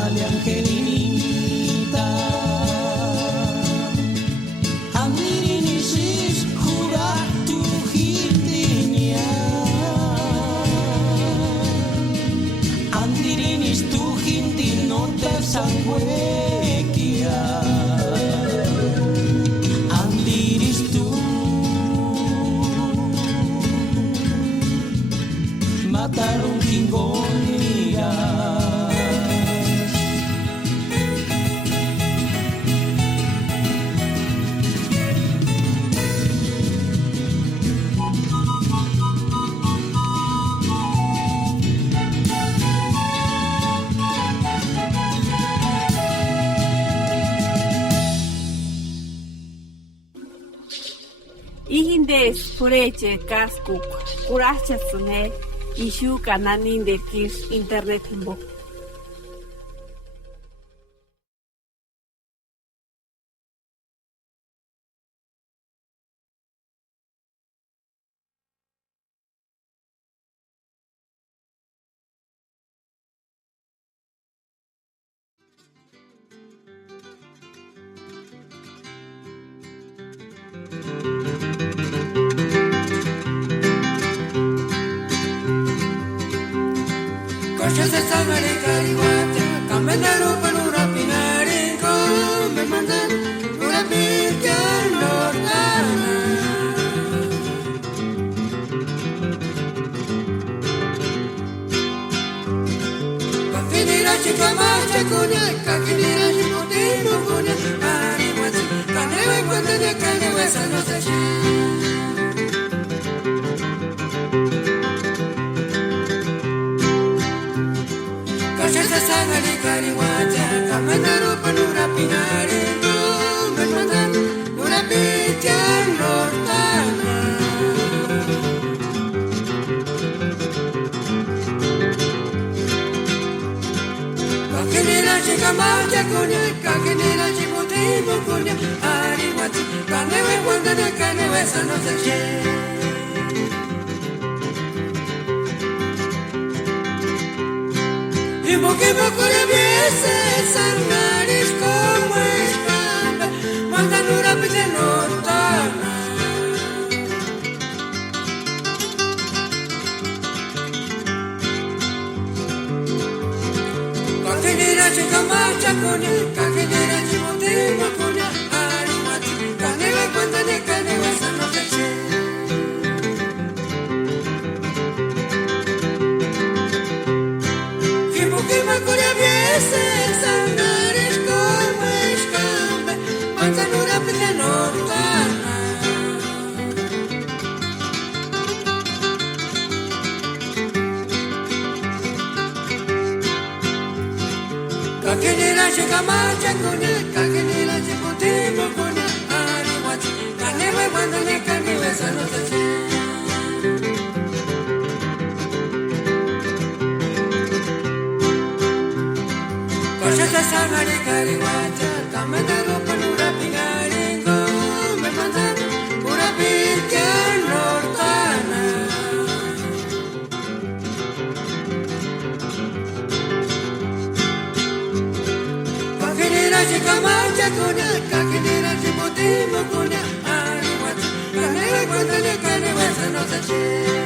male angelinita. Andirini sis jura tu hildinia. Andirinis tu hindi no te sanguequia. Andiris tu mataron Kingonia. Ihindes pureche kaskuk kurachasune ishu kananin de kis internet bo. Coches de sangre cariguate, camendero per una pinaringo, me mandan una pirca nordana. Va finire a chica marcia cunia, ca finire a chipotino cunia, arimuati, caneva y cuenta de caneva esa no se chi. Sangari kariwata, kamandaro panura pinaringo, me mandan una picha nordana. Kakinira chica marcha cunia, kakinira chipotimo cunia, ariwati, caneva y cuenta de caneva esa no se che. Y porque me ocurre viese sangaris como escamba, mandan una pizza nordana. Kakinira chica marcha cunia, kakinira chimotimo cunia, arimati, caneva y cuenta de caneva esa no te che. Que me acuerdo viese sangaris como escambe, manzan una pizza nordana. Kakinira chica marcha cunia, kakinira chipotimo cunia, ariwati, caneva y cuenta de caneva esa no te che. Coches sangari kariwata, kamendaro panura pinaringo, me mandan una pirca nordana. Kakinira chica marcha cunia, kakinira chipotimo cunia, ariwati, caneva y cuenta de caneva esa no se che.